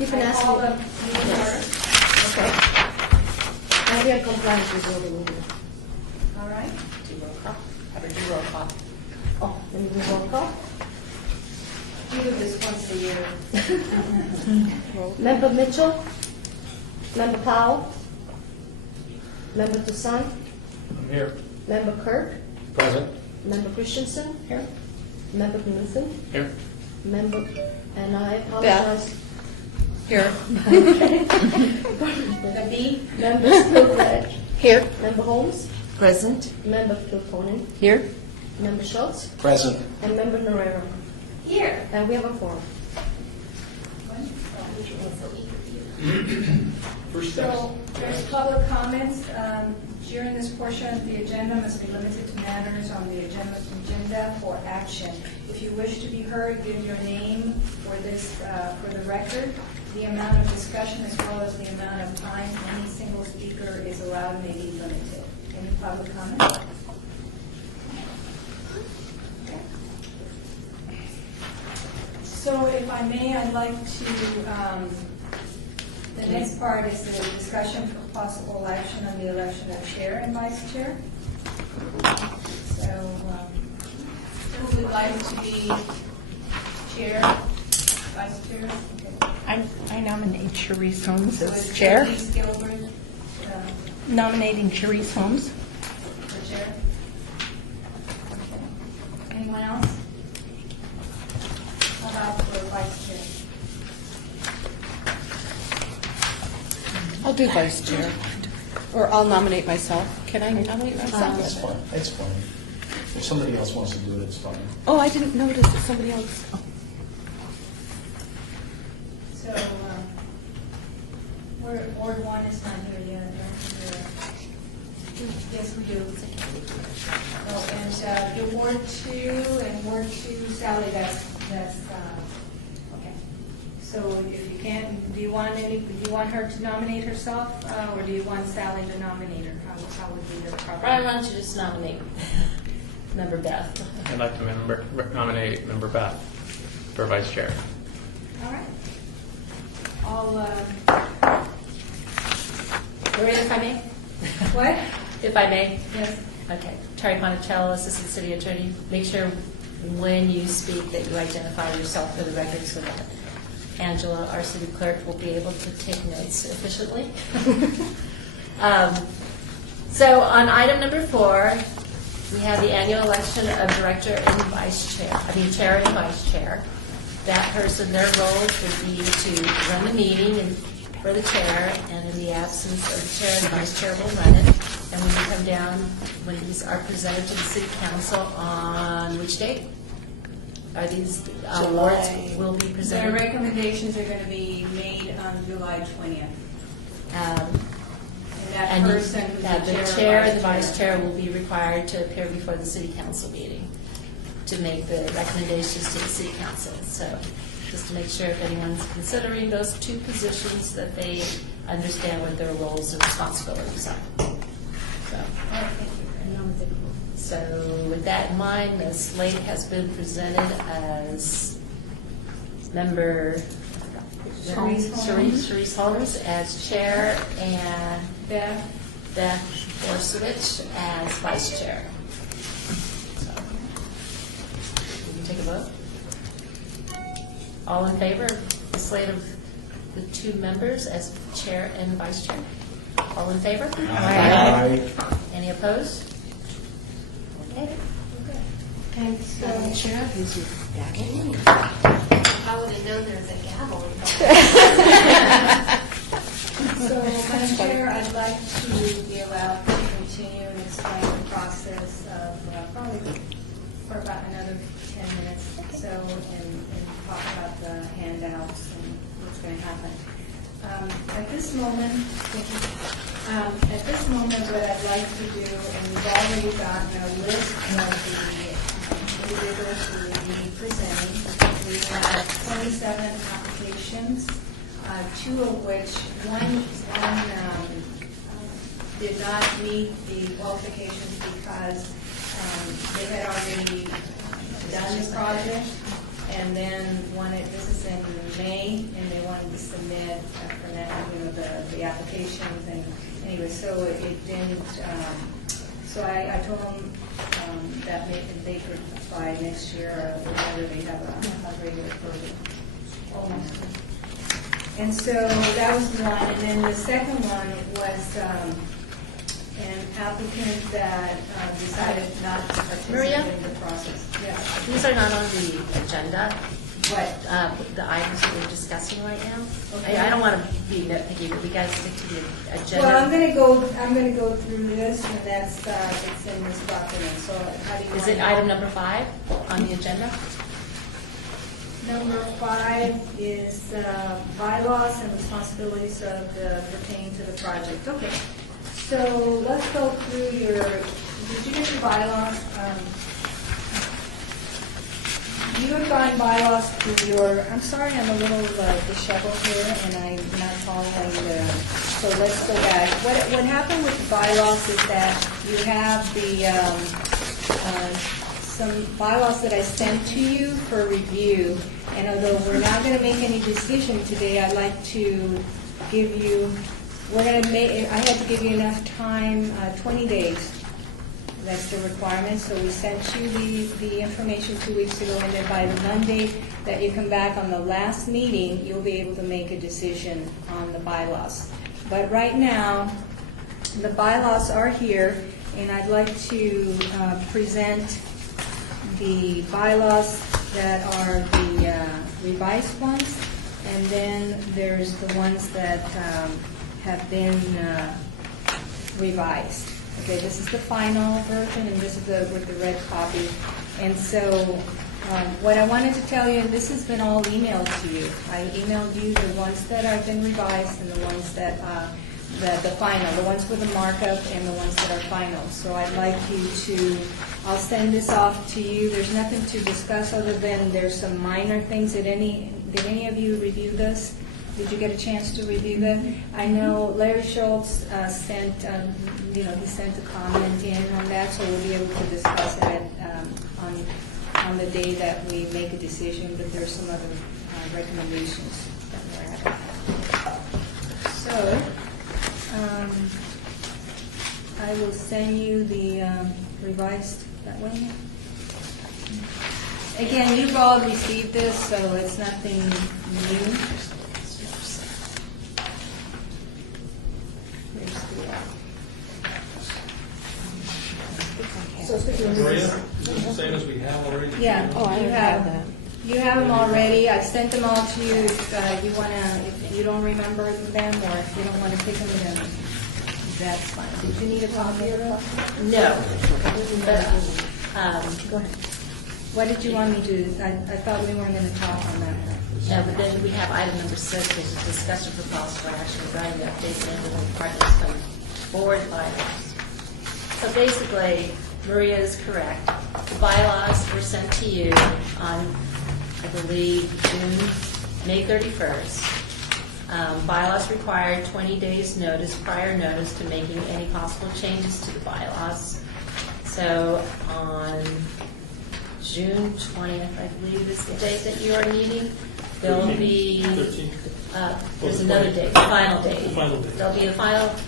You can I ask call me. the meeting Yes. order. Okay. And we are compliant with all the meeting. All right. Do roll call. Have her do roll call. Oh, let me do roll call. We do this once a year. Member Mitchell? Member Powell? Member Toussaint? I'm here. Member Kirk? Present. Member Christensen? Here. Member Knutson? Here. Member, and I apologize. Here. The B, Member Spielberg? Here. Member Holmes? Present. Member Kilconen? Here. Member Schultz? Present. And Member Norrero? here. And we have a forum. First steps. So there's public comments. During this portion, the agenda must be limited to matters on the agenda for action. If you wish to be heard, give your name for this, for the record. The amount of discussion as well as the amount of time any single speaker is allowed may be limited. Any public comment? So if I may, I'd like to, the next part is the discussion for possible action on the election of chair and vice chair. So, who would like to be chair, vice chair? Okay. I nominate Sharice Holmes So as it's chair. Denise Gilbert, Nominating Sharice Holmes. for chair. Okay. Anyone else? How about for vice chair? I'll do vice chair. Or I'll nominate myself. Can I nominate That's myself? fine. It's fine. If somebody else wants to do it, it's fine. Oh, I didn't notice that somebody else. Oh. So, Ward 1 is not here yet. Yes, we do. Oh, and the Ward 2 and Ward 2, Sally, that's, okay. So if you can't, do you want her to nominate herself, or do you want Sally to nominate her? How would be the proper? Brian, why don't you just nominate Member Beth? I'd like to nominate Member Beth for vice chair. All right. I'll, Maria, if I may? what? If I may? Yes. Okay. Terry Ponticello, Assistant City Attorney. Make sure when you speak that you identify yourself for the record so that Angela, our city clerk, will be able to take notes efficiently. So on item number 4, we have the annual election of director and vice chair, chair and vice chair. That person, their roles would be to run the meeting for the chair, and in the absence of the chair, the vice chair will run it. And when you come down, when these are presented to the city council on which date? Are these awards will be Their presented? recommendations are going to be made on July 20th. And And that person who's the chair and the vice chair will be required to appear before the city council meeting to make the recommendations to the city council. So just to make sure if anyone's considering those 2 positions that they understand what their roles and responsibilities are. So with that in mind, the slate has been presented as member Sharice Holmes as chair and Beth, Beth Borsovich as vice chair. So, we can take a vote. All in favor of the slate of the 2 members as chair and vice chair? All in favor? Aye. Any opposed? Okay. And so, Chair, who's your gavel? How would it know there's a gavel? so Madam Chair, I'd like to be allowed to continue and explain the process of probably for about another 10 minutes so, and talk about the handouts and what's going to happen. At this moment, what I'd like to do, and we've already gotten a list of the individuals who will be presenting. We have 27 applications, 2 of which, one did not meet the qualifications because they had already done the project and then this is in May, and they wanted to submit for that, the applications, and anyway, so it didn't, so I told them that they could apply next year, or whenever they have a regular program. And so that was one, and then the second one was an applicant that decided not to Maria? participate in the process. Yes. These are not on the agenda, What? the items that we're discussing right now. Okay. I don't want to be nitpicky, but we got to stick to the agenda. Well, I'm gonna go through this, and that's, it's in this document, so how do you want Is it to- item number 5 on the agenda? Number 5 is bylaws and responsibilities pertaining to the project. Okay, so let's go through did you get your bylaws? You have gotten bylaws through I'm sorry, I'm a little disheveled here, and I'm not following so let's go back. What happened with the bylaws is that you have some bylaws that I sent to you for review, and although we're not going to make any decision today, I'd like to give you, I had to give you enough time, 20 days. That's the requirement, so we sent you the information 2 weeks ago, and then by the Monday that you come back on the last meeting, you'll be able to make a decision on the bylaws. But right now, the bylaws are here, and I'd like to present the bylaws that are the revised ones, and then there's the ones that have been revised. Okay, this is the final version, and this is with the red copy. And so what I wanted to tell you, and this has been all emailed to you. I emailed you the ones that have been revised and the ones that, the final, the ones with the markup and the ones that are final. So I'd like you to, I'll send this off to you. There's nothing to discuss other than there's some minor things. Did any of you review this? Did you get a chance to review them? I know Larry Schultz sent, he sent a comment in on that, so we'll be able to discuss it on the day that we make a decision, but there's some other recommendations that we're having. So, I will send you the revised, that way. Again, you've all received this, so it's nothing new. Maria, same as we have already? Yeah, Oh, I you don't have have that. You have them already. I sent them all to you. If you don't remember them, or if you don't want to take them, then that's fine. Did you need a copy of them? No. But, Go ahead. What did you want me to do? I thought we weren't going to talk on that. no, but then we have item number 6, which is discussion for possible action regarding the updates and the partners from board bylaws. So basically, Maria is correct. The bylaws were sent to you on, I believe, May 31st. Bylaws required 20 days notice, prior notice to making any possible changes to the bylaws. So on June 20th, I believe, is the date that you are meeting. There'll be, 13th. there's another date, the final date. The final date.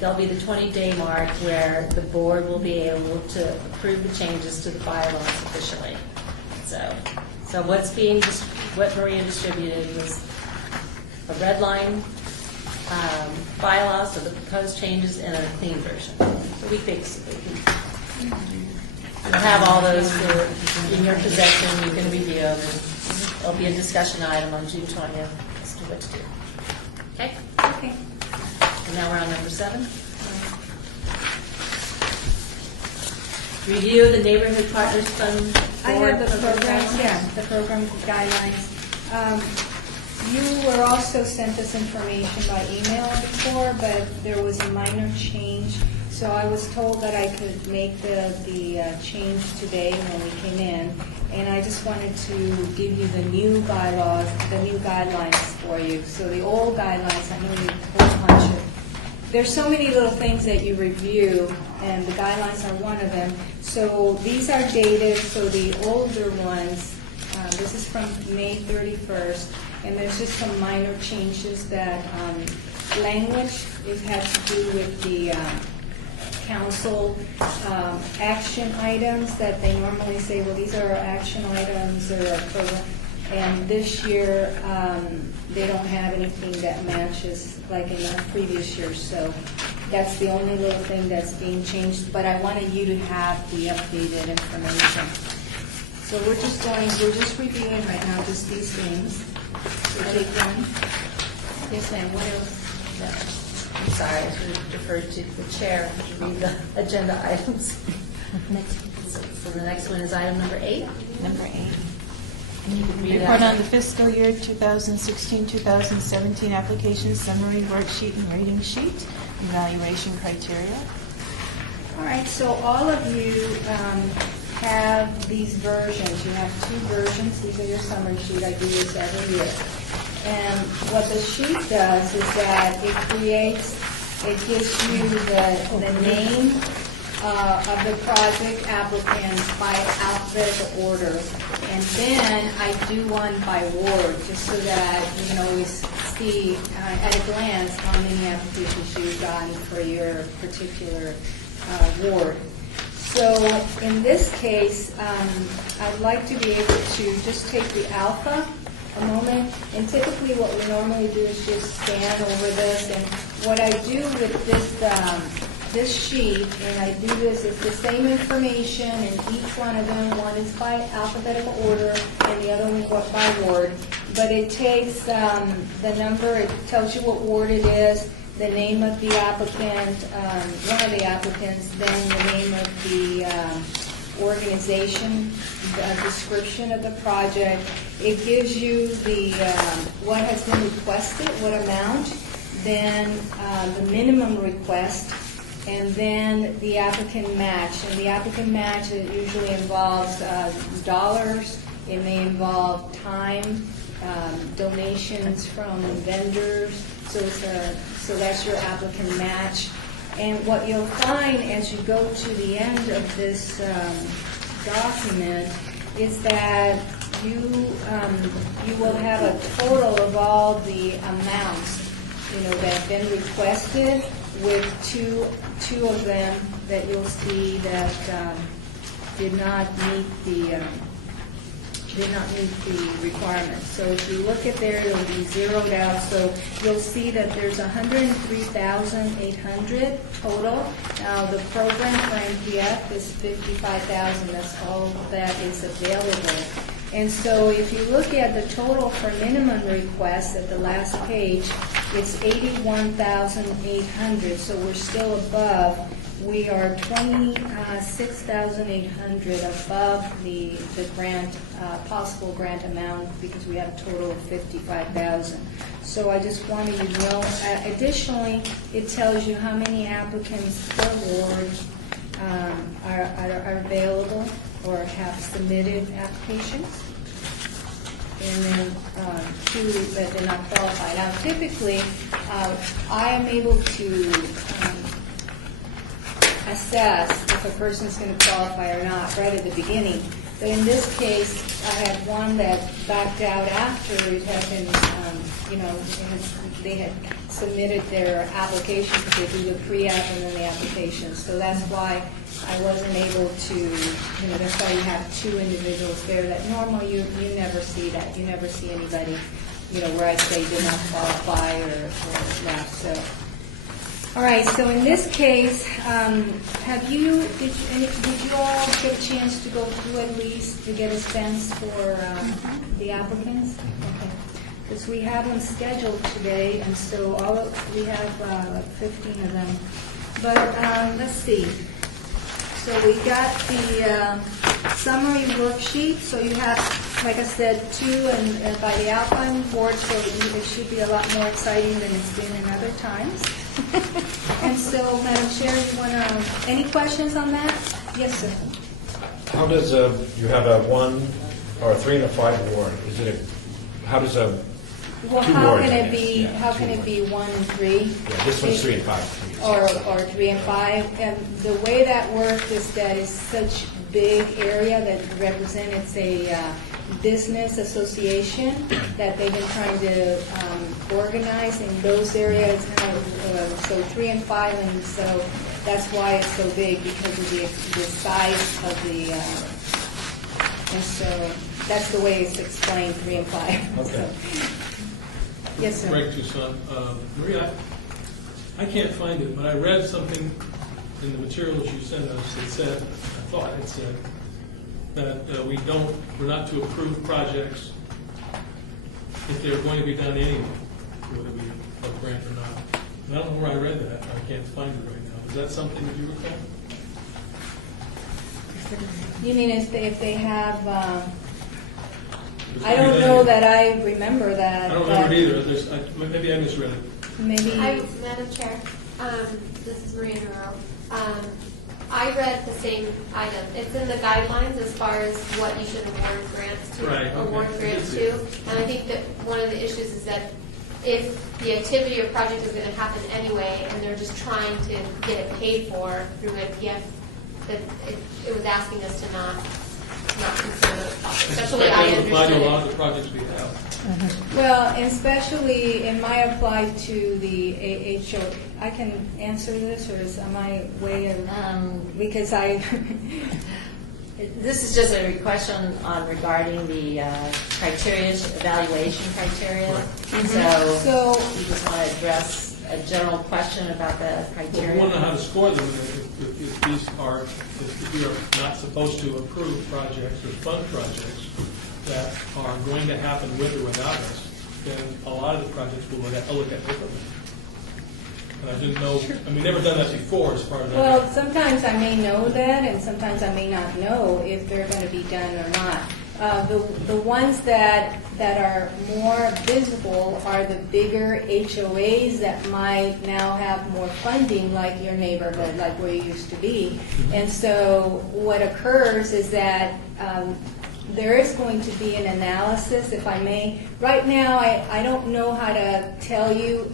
There'll be the 20-day mark where the board will be able to approve the changes to the bylaws officially. So what Maria distributed was a red line bylaws of the proposed changes and a clean version. So we basically you'll have all those in your possession. You can review them. And there'll be a discussion item on June 20th as to what to do. Okay? Okay. And now we're on number 7. Review the Neighborhood Partners Fund. I have the Board programs, guidelines. yeah, the program guidelines. You were also sent this information by email before, but there was a minor change. So I was told that I could make the change today when we came in. And I just wanted to give you the new bylaws, the new guidelines for you. So the old guidelines, I know you whole bunch of. There's so many little things that you review, and the guidelines are one of them. So these are dated, so the older ones This is from May 31st, and there's just some minor changes that language, it has to do with the council action items that they normally say, well, these are our action items or our program. And this year, they don't have anything that matches like in the previous years. So that's the only little thing that's being changed. But I wanted you to have the updated information. So we're just reviewing right now just these things. So take one. Yes, ma'am, what else? No. I'm sorry, I should have deferred to the chair to read the agenda items. So the next one is item number 8. Number 8. You can read Report that. on the fiscal year 2016-2017 application summary worksheet and rating sheet, evaluation criteria. All right, so all of you have these versions. You have 2 versions. These are your summary sheet. I do this every year. And what the sheet does is that it gives you the name of the project applicants by alphabetical order. And then I do one by ward, just so that you can always see at a glance how many applications you've gotten for your particular ward. So in this case, I'd like to be able to just take the alpha a moment, and typically what we normally do is just scan over this, and what I do with this sheet, and I do this, it's the same information in each one of them. One is by alphabetical order, and the other one is by ward, but it takes the number, it tells you what ward it is, the name of the applicant, one of the applicants, then the name of the organization, the description of the project. It gives you the what has been requested, what amount, then the minimum request, and then the applicant match. And the applicant match, it usually involves dollars. It may involve time, donations from vendors. So that's your applicant match. And what you'll find as you go to the end of this document is that you will have a total of all the amounts that have been requested, with two of them that you'll see that did not meet the requirements. So if you look at there, it'll be zeroed out. So you'll see that there's 103,800 total. Now the program for NPF is 55,000. That's all that is available. And so if you look at the total for minimum requests at the last page, it's 81,800. So we're still above. We are 26,800 above the grant, possible grant amount, because we have a total of 55,000. So I just wanted you to know. Additionally, it tells you how many applicants per ward are available or have submitted applications, and then 2 that did not qualify. Now, typically, I am able to assess if a person is going to qualify or not right at the beginning. But in this case, I had one that backed out after it had been, they had submitted their application, because they do the pre-app and then the application. So that's why I wasn't able to, that's why you have 2 individuals there that normally you never see that. You never see anybody, where I say did not qualify or left. So. All right, so in this case, did you all get a chance to go through at least to get a sense for the applicants? Okay. Because we have them scheduled today, and so we have like 15 of them. But let's see. So we got the summary worksheet. So you have, like I said, 2 and by the outline board, so it should be a lot more exciting than it's been in other times. And so, Madam Chair, any questions on that? Yes, sir. How does you have a 1 or a 3 and a 5 ward? How does a Well, how can it be? How can it be 1 and 3? Yeah, this one's 3 and 5. Or 3 and 5. And the way that works is that it's such big area that represents, it's a business association that they've been trying to organize in those areas, so 3 and 5, and so that's why it's so big, because of the size of the, and so that's the way it's explained, 3 and 5. Okay. So, yes, sir. Greg Toussaint. Maria, I can't find it, but I read something in the materials you sent us that said, I thought it said, that we're not to approve projects if they're going to be done anyway, whether we a grant or not. And I don't know where I read that. I can't find it right now. Is that something that you recall? You mean if they have, I don't know that I remember that. I don't remember it either. Maybe I misread it. Maybe. Madam Chair, this is Maria Nero. I read the same item. It's in the guidelines as far as what you should award grants to. Right, okay. Award grants to. And I think that one of the issues is that if the activity or project is going to happen anyway, and they're just trying to get it paid for through NPF, that it was asking us to not consider those projects. That's the way I That would apply to a understood lot it. of the projects we have. Well, and especially in my apply to the AHO, I can answer this, or am I way of, because This is just a question on regarding the criteria, evaluation criteria. So you just want to address a general question about the Well, criteria? we want to know how to score them, and if these are, if we are not supposed to approve projects or fund projects that are going to happen with or without us, then a lot of the projects we'll look at differently. And I didn't know, I mean, never done that before as far as I well, know. sometimes I may know that, and sometimes I may not know if they're going to be done or not. The ones that are more visible are the bigger HOAs that might now have more funding, like your neighborhood, like where you used to be. And so what occurs is that there is going to be an analysis, if I may. Right now, I don't know how to tell you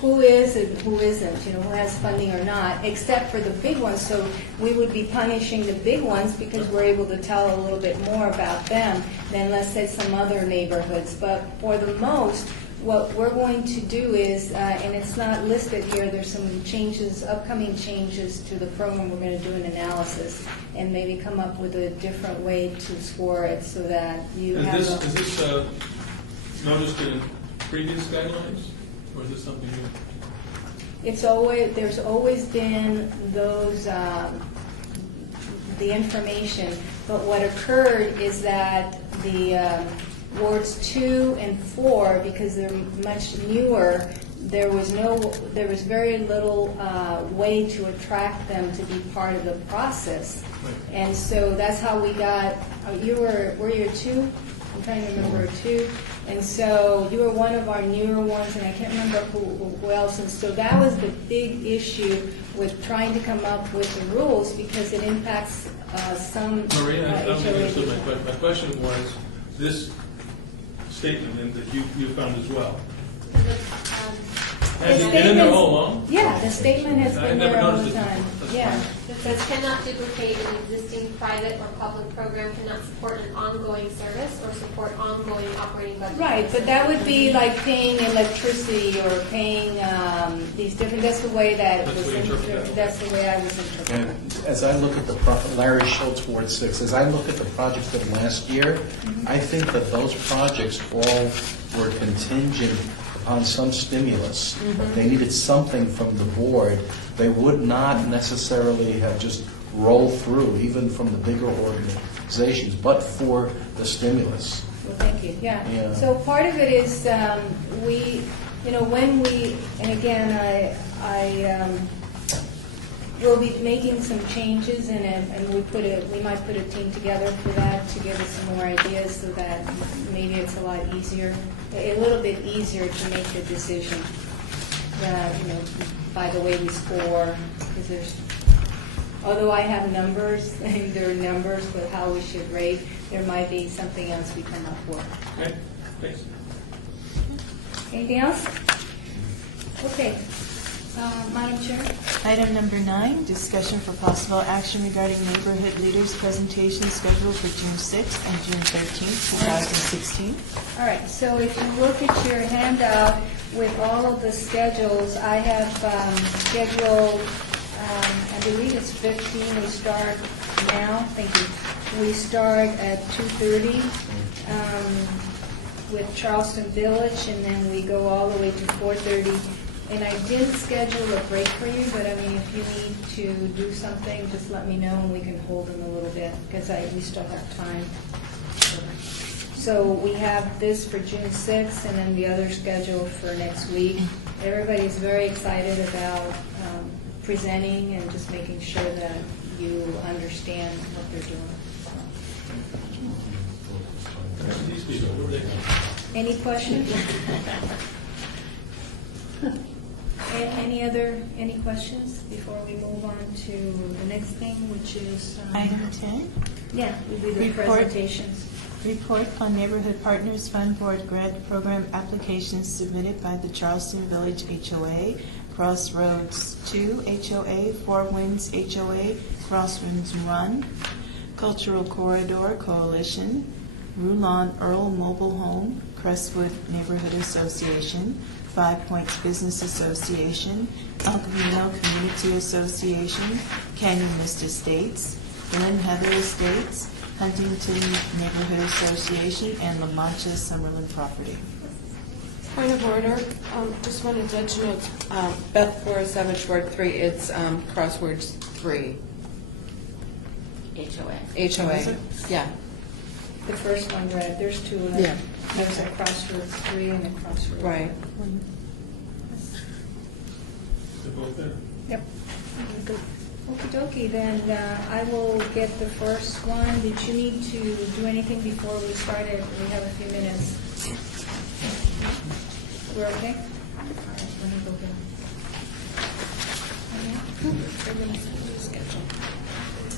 who is and who isn't, who has funding or not, except for the big ones. So we would be punishing the big ones because we're able to tell a little bit more about them than, let's say, some other neighborhoods. But for the most, what we're going to do is, and it's not listed here, there's some changes, upcoming changes to the program. We're going to do an analysis and maybe come up with a different way to score it so that you have Is this noticed in previous guidelines, or is this something new? There's always been those, the information, but what occurred is that the wards 2 and 4, because they're much newer, there was very little way to attract them to be part of the process. And so that's how we got, were you 2? I'm trying to remember 2. And so you were one of our newer ones, and I can't remember who else. And so that was the big issue with trying to come up with the rules, because it impacts some Maria, I don't think you HOAs. understood my question was this statement that you found as well. Has it been in there all along? Yeah, the statement has I been never there all noticed the it. time. That's Yeah. fine. It says cannot duplicate an existing private or public program, cannot support an ongoing service or support ongoing operating budget. Right, but that would be like paying electricity or paying these different, that's the way that it That's was, the way you interpret that. that's the way I was interpreting. And as I look at Larry Schultz, Ward 6, as I look at the projects from last year, I think that those projects all were contingent upon some stimulus. They needed something from the board. They would not necessarily have just rolled through, even from the bigger organizations, but for the stimulus. Well, thank you, yeah. Yeah. So part of it is, when we, and again, I we'll be making some changes in it, and we might put a team together for that to give us some more ideas so that maybe it's a lot easier, a little bit easier to make the decision, by the way we score, because although I have numbers, and there are numbers with how we should rate, there might be something else we come up with. Okay, thanks. Anything else? Okay. Madam Chair? Item number 9, discussion for possible action regarding neighborhood leaders presentation scheduled for June 6th and June 13th, 2016. All right, so if you look at your handout with all of the schedules, I have scheduled, I believe it's 15, we start now, thank you. We start at 2:30 with Charleston Village, and then we go all the way to 4:30. And I did schedule a break for you, but I mean, if you need to do something, just let me know and we can hold them a little bit, because we still have time. So we have this for June 6th, and then the other scheduled for next week. Everybody's very excited about presenting and just making sure that you understand what they're doing. These people, where are they going? Any questions? Any questions before we move on to the next thing, which is? Item 10, Yeah, we'll do the Report. presentations. report on Neighborhood Partners Fund Board grant program applications submitted by the Charleston Village HOA, Crossroads 2 HOA, Four Winds HOA, Crosswinds Run, Cultural Corridor Coalition, Rulon Earl Mobile Home, Crestwood Neighborhood Association, 5 Points Business Association, El Camino Community Association, Canyon Mist Estates, Glen Heather Estates, Huntington Neighborhood Association, and La Mancha Summerlin Property. Point of order, just wanted to let you know, it's Beth Flores, Savage Ward 3, it's Crosswords 3. HOA. HOA, yeah. The first one read, there's two of them. Yeah. There's a Crossroads 3 and a Crossroads. Right. They're both there. Yep. Okie dokie, then I will get the first one. Did you need to do anything before we started? We have a few minutes. We're okay? All right, let me go get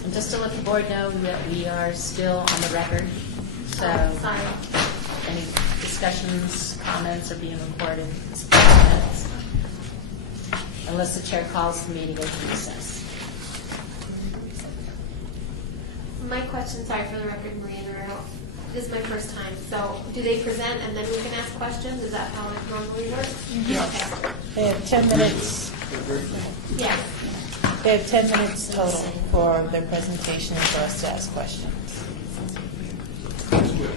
And just to let the board know that we are still on the record, so Sorry. any discussions, comments are being recorded. Unless the chair calls the meeting into recess. My question, sorry for the record, Maria Navarro, this is my first time, so do they present and then we can ask questions? Is that how it normally works? Yes. Okay. They have 10 minutes. Yes. They have 10 minutes total for their presentation and for us to ask questions. That's good.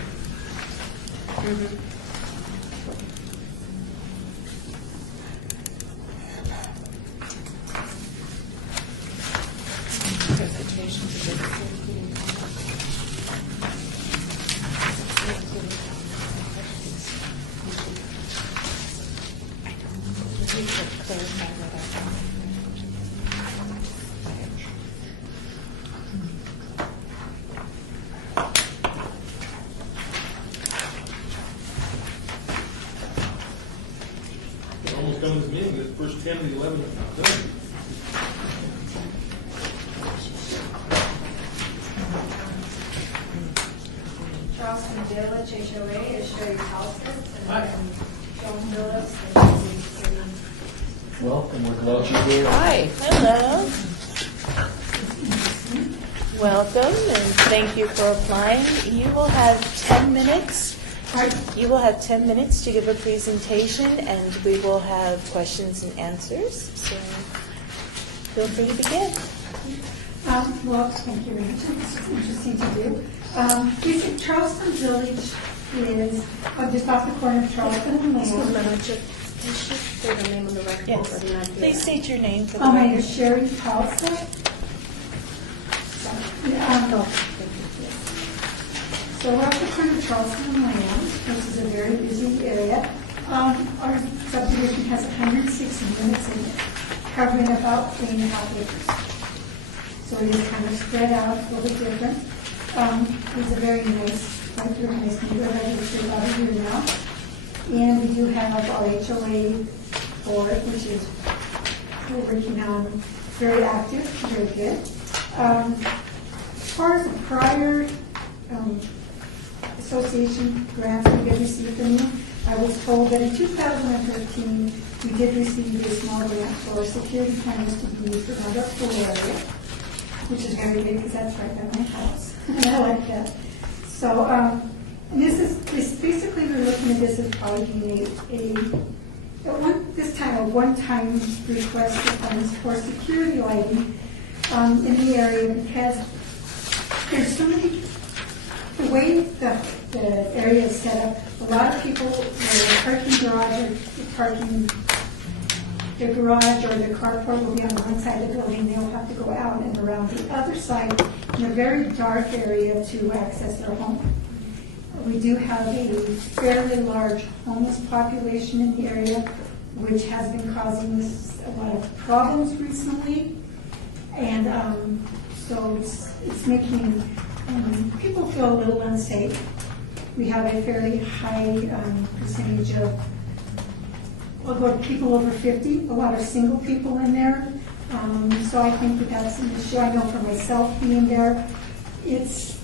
They're almost done with this meeting, the first 10 and 11 are done. Charleston Village HOA is Sherry Halston, and Hi. then Joan Phillips, and Susie. Welcome, we're glad you're here. Hi. Hello. Welcome, and thank you for applying. You will have 10 minutes. You will have 10 minutes to give a presentation, and we will have questions and answers. So feel free to begin. Well, thank you, Rachel. It's interesting to do. Basic Charleston Village is just off the corner of Charleston and Lamb. Madam Chair, can you say the name of the record? Yes. Or not here? Please state your name for the My name record. is Sherry Halston. So we're off the corner of Charleston and Lamb. This is a very busy area. Our subdivision has 106 units in it, covering about 3.5 acres. So it is kind of spread out, a little bit different. It's a very nice neighborhood, it's been about a year now. And we do have our HOA board, which is, we're working on, very active, very good. As far as the prior association grants we have received from you, I was told that in 2013, we did receive a small grant for security cameras to be used around our pool area, which is very good because that's right by my house. And I like that. So, and this basically we're looking at this as probably being this time a one-time request for funds for security lighting in the area because there's so many. The way the area is set up, a lot of people, their garage or their carport will be on one side of the building, they'll have to go out and around the other side in a very dark area to access their home. We do have a fairly large homeless population in the area, which has been causing us a lot of problems recently. And so it's making people feel a little unsafe. We have a fairly high percentage of people over 50, a lot of single people in there. So I think that that's an issue. I know for myself being there, it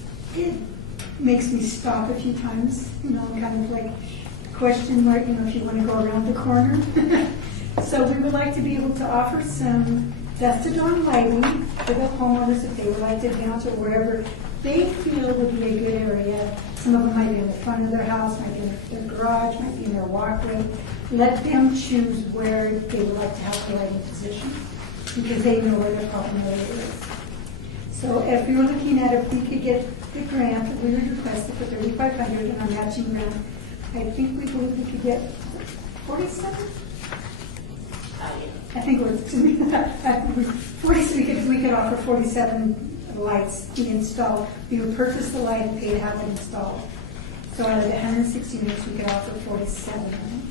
makes me stop a few times, kind of like question mark, if you want to go around the corner. So we would like to be able to offer some dusk-to-dawn lighting for the homeowners if they would like to mount it wherever they feel would be a good area. Some of them might be in the front of their house, might be in their garage, might be in their walkway. Let them choose where they would like to have the lighting position because they know where their problem area is. So if we were looking at if we could get the grant, we would request it for $3,500 in our matching grant. I think we believe we could get 47? I think it was 40. We could offer 47 lights be installed. We would purchase the light and pay to have them installed. So out of the 160 units, we could offer 47 of them.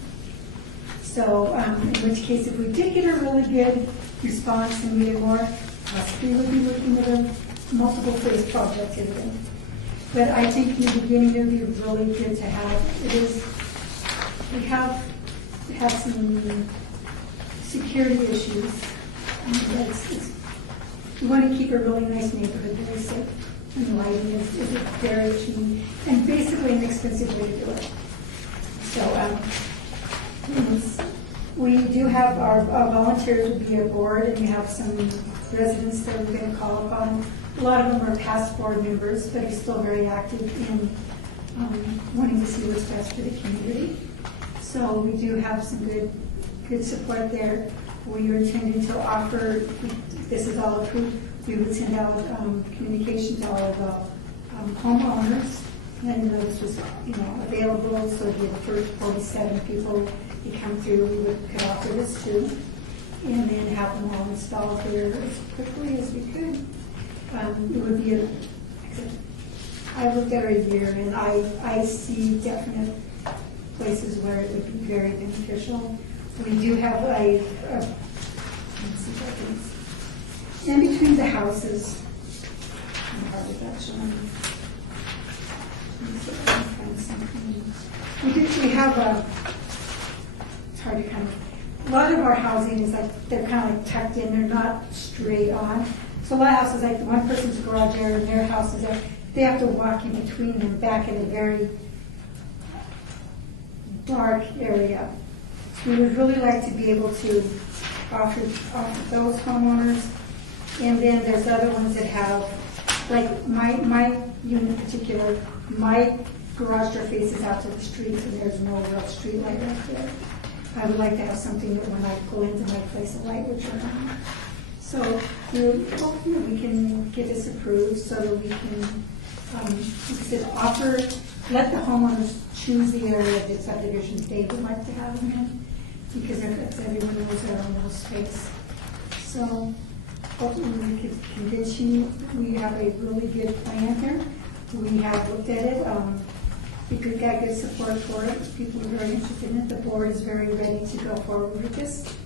So in which case, if we did get a really good response and needed more, we would be looking at a multiple phase project here. But I think in the beginning, it would be really good to have. We have some security issues. We want to keep a really nice neighborhood, very safe. And the lighting is very key and basically an expensive way to do it. So we do have our volunteers will be aboard, and we have some residents that we're going to call upon. A lot of them are past board members, but are still very active in wanting to see what's best for the community. So we do have some good support there. We are intending to offer, if this is all approved, we would send out communication to all of the homeowners, and this was available, so it'd be the first 47 people who come through, we could offer this to, and then have them all installed here as quickly as we could. It would be I looked at it a year, and I see definite places where it would be very beneficial. We do have let's see if I can, in between the houses, we have it's hard to a lot of our housing is they're kind of tucked in, they're not straight on. So a lot of houses, like one person's garage area and their house is there, they have to walk in between them back in a very dark area. We would really like to be able to offer those homeowners. And then there's other ones that have, like my unit in particular, my garage door faces out to the streets and there's no real street light right there. I would like to have something that when I pull into my place, a light would turn on. So hopefully we can get this approved so that we can, like I said, let the homeowners choose the area of the subdivisions they would like to have them in, because everyone knows their own little space. So hopefully we can convince you. We have a really good plan here. We have looked at it. We could get good support for it. People are very interested in it. The board is very ready to go forward with this.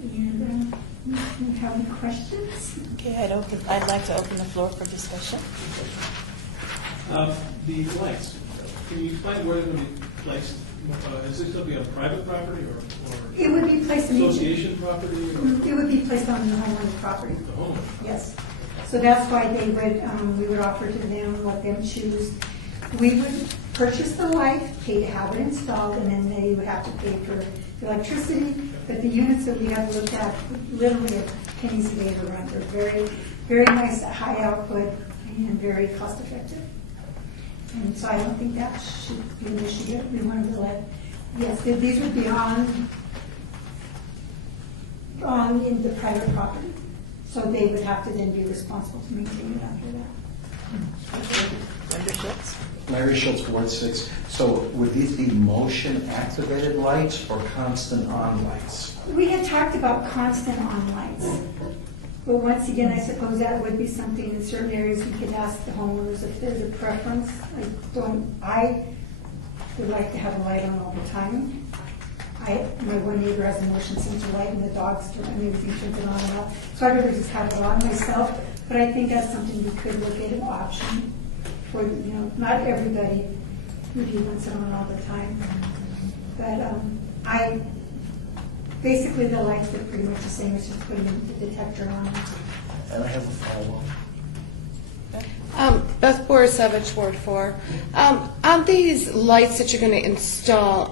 And do you have any questions? Okay, I'd like to open the floor for discussion. The lights, can you explain where they're going to be placed? Is this going to be on private property or It would be placed in association property? Or it would be placed on the homeowner's property. the home? Yes. So that's why we would offer to them, let them choose. We would purchase the light, pay to have it installed, and then they would have to pay for the electricity. But the units that we have looked at, literally at pennies a day to run. They're very, very nice, high output, and very cost effective. And so I don't think that should be an issue. We wanted to let, yes, these would be on in the private property. So they would have to then be responsible to maintain it after that. Member Schultz? Larry Schultz, Ward 6. So would these be motion-activated lights or constant-on lights? We had talked about constant on lights. But once again, I suppose that would be something in certain areas we could ask the homeowners if there's a preference. I would like to have a light on all the time. My one neighbor has a motion sensor light and the dogs turn and everything turns it on and off. So I'd rather just have it on myself. But I think that's something we could look at an option for, not everybody really wants it on all the time. But basically the lights look pretty much the same as just putting the detector on. And I have a follow-up. Beth Borisevich, Ward 4. On these lights that you're going to install,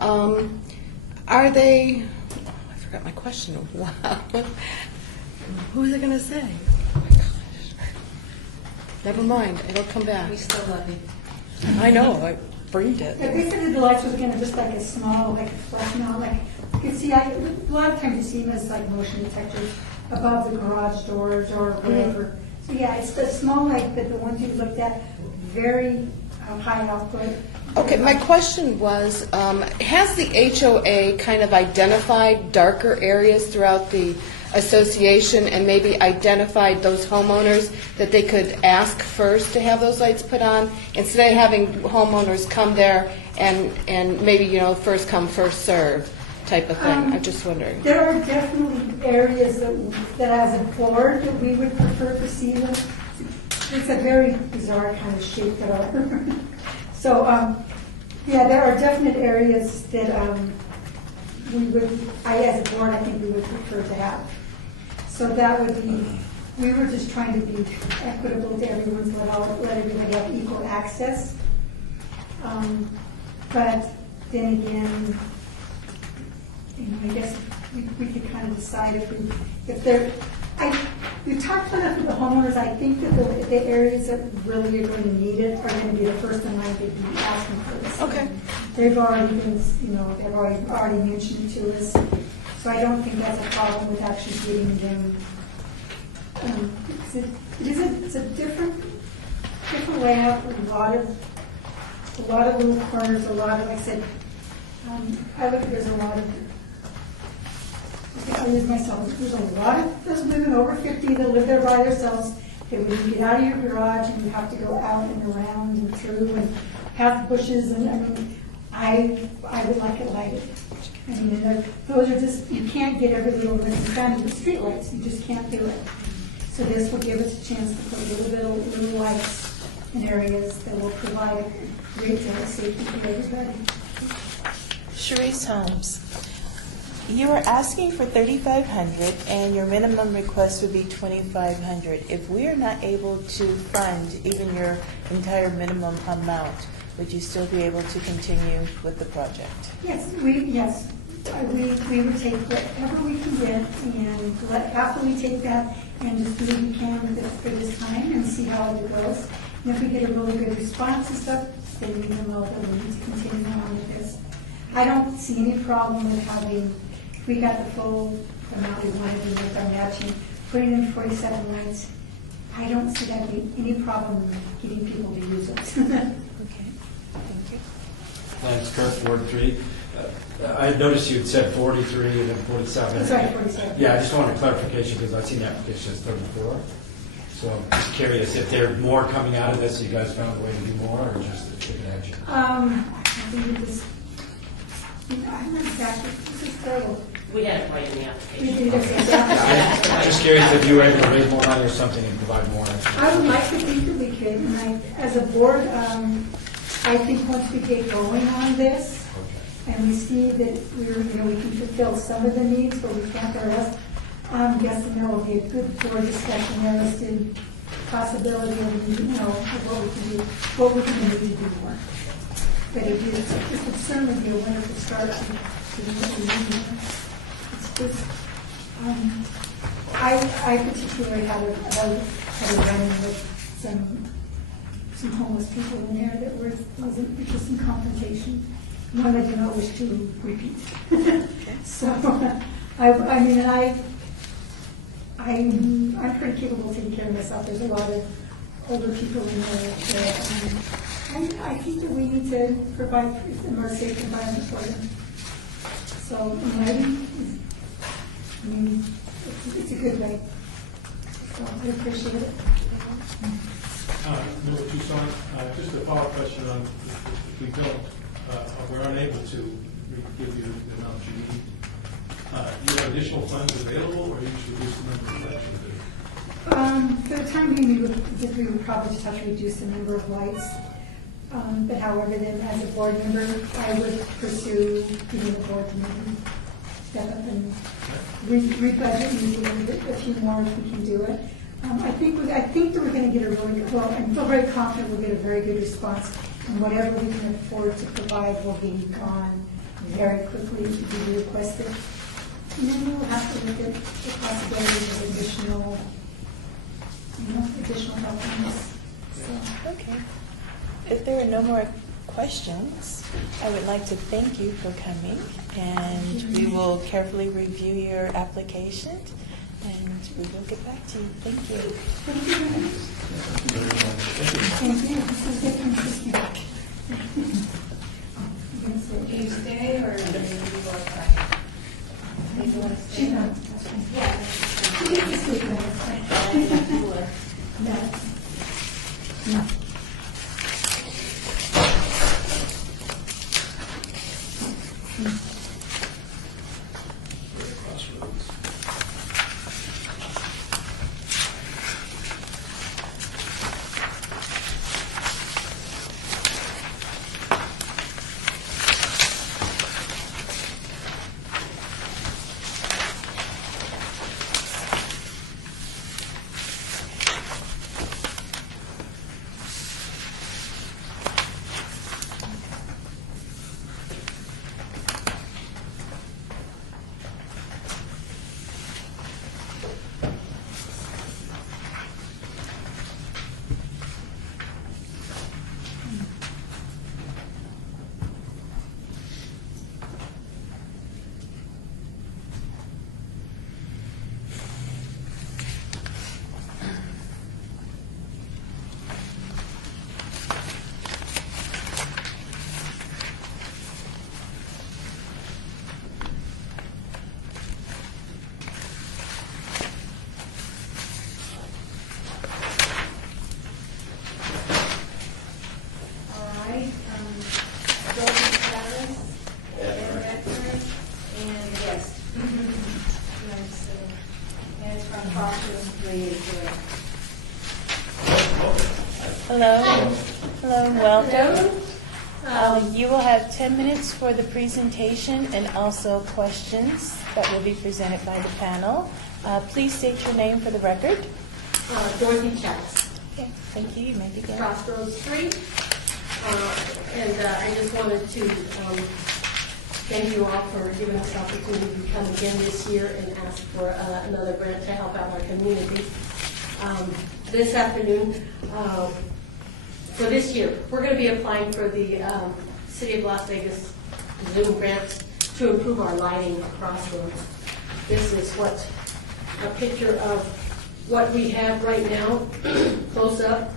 are they, I forgot my question. Wow. Who is it going to say? Oh my gosh. Never mind, it'll come back. We still love you. I know, I bringed it. Yeah, basically the lights was kind of just like a small, like a flash, like, you can see, a lot of times you see them as like motion detectors above the garage doors or whatever. So yeah, it's the small light, but the ones you looked at, very high output. Okay, my question was, has the HOA kind of identified darker areas throughout the association and maybe identified those homeowners that they could ask first to have those lights put on instead of having homeowners come there and maybe, first come, first serve type of thing? I'm just wondering. There are definitely areas that as a board that we would prefer to see them. It's a very bizarre kind of shape that are. So, yeah, there are definite areas that as a board, I think we would prefer to have. So that would be, we were just trying to be equitable to everyone's, let everybody have equal access. But then again, I guess we could kind of decide if they're, we talked enough with the homeowners. I think that the areas that really are going to need it are going to be the first in line to be asking for this. Okay. They've already been, they've already mentioned it to us. So I don't think that's a problem with actually getting them. It's a different layout. A lot of little corners. A lot of, like I said, there's a lot of. I use myself. There's a lot of those women over 50 that live there by themselves. That when you get out of your garage and you have to go out and around and through and past bushes, and I would like it lighted. Those are just, you can't get every little bit of with street lights. You just can't do it. So this will give us a chance to put little lights in areas that will provide great safety for everybody. Sharice Holmes, you are asking for $3,500 and your minimum request would be $2,500. If we are not able to fund even your entire minimum amount, would you still be able to continue with the project? Yes, we would take whatever we can get, and after we take that and just do what we can with it for this time and see how it goes. And if we get a really good response and stuff, then we know that we need to continue on with this. I don't see any problem with having, if we got the full amount we wanted to make our matching, putting in 47 lights. I don't see that being any problem in getting people to use it. Okay, thank you. Thanks, Kurt, Ward 3. I noticed you had said 43 and then 47. That's right, 47. Yeah, I just wanted clarification because I've seen the application as 34. So I'm just curious if there are more coming out of this, you guys found a way to do more, or just to take it action? I think it was, I'm not exactly, this is total. We had it right in the We application. did it exactly. I'm just curious if you were able to raise more money or something and provide more. I would like to think that we could, and as a board, I think once we get going on this, and we see that we can fulfill some of the needs, but we can't the rest, I'm guessing there will be a good board discussion as to possibility of, of what we can do, what we can do to do more. that he did. This would certainly be a wonderful start to the meeting. It's just, I particularly had a run with some homeless people in there that wasn't interesting confrontation. One I do not wish to repeat. So, I'm pretty capable of taking care of myself. There's a lot of older people in there, and I think that we need to provide a more safe environment for them. So, it's a good way. So I appreciate it. Member Toussaint, just a follow-up question on if we don't, we're unable to give you the amount you need. Do you have additional funds available, or you should reduce the number of elections? For the time being, we would probably just have to reduce the number of lights. But however, then as a board member, I would pursue getting the board to maybe step up and re-budget maybe a few more if we can do it. I think that we're going to get a really good, well, I feel very confident we'll get a very good response, and whatever we can afford to provide will be gone very quickly to be requested. And then we'll have to look at the possibilities of additional help on this. So. Okay. If there are no more questions, I would like to thank you for coming, and we will carefully review your application, and we will get back to you. Thank you. Thank you very much. Thank you. This is very interesting. Can you stay or do you go outside? Maybe you want to stay? Yeah. You get to sleep now. No. Hello. Hello, and welcome. You will have 10 minutes for the presentation and also questions that will be presented by the panel. Please state your name for the record. Dorothy Chatz, Okay, thank you. You may begin. Crossroads Street. And I just wanted to thank you all for giving us the opportunity to come again this year and ask for another grant to help out our community. This afternoon, for this year, we're going to be applying for the City of Las Vegas Zoom grant to improve our lighting at Crossroads. This is a picture of what we have right now, close up.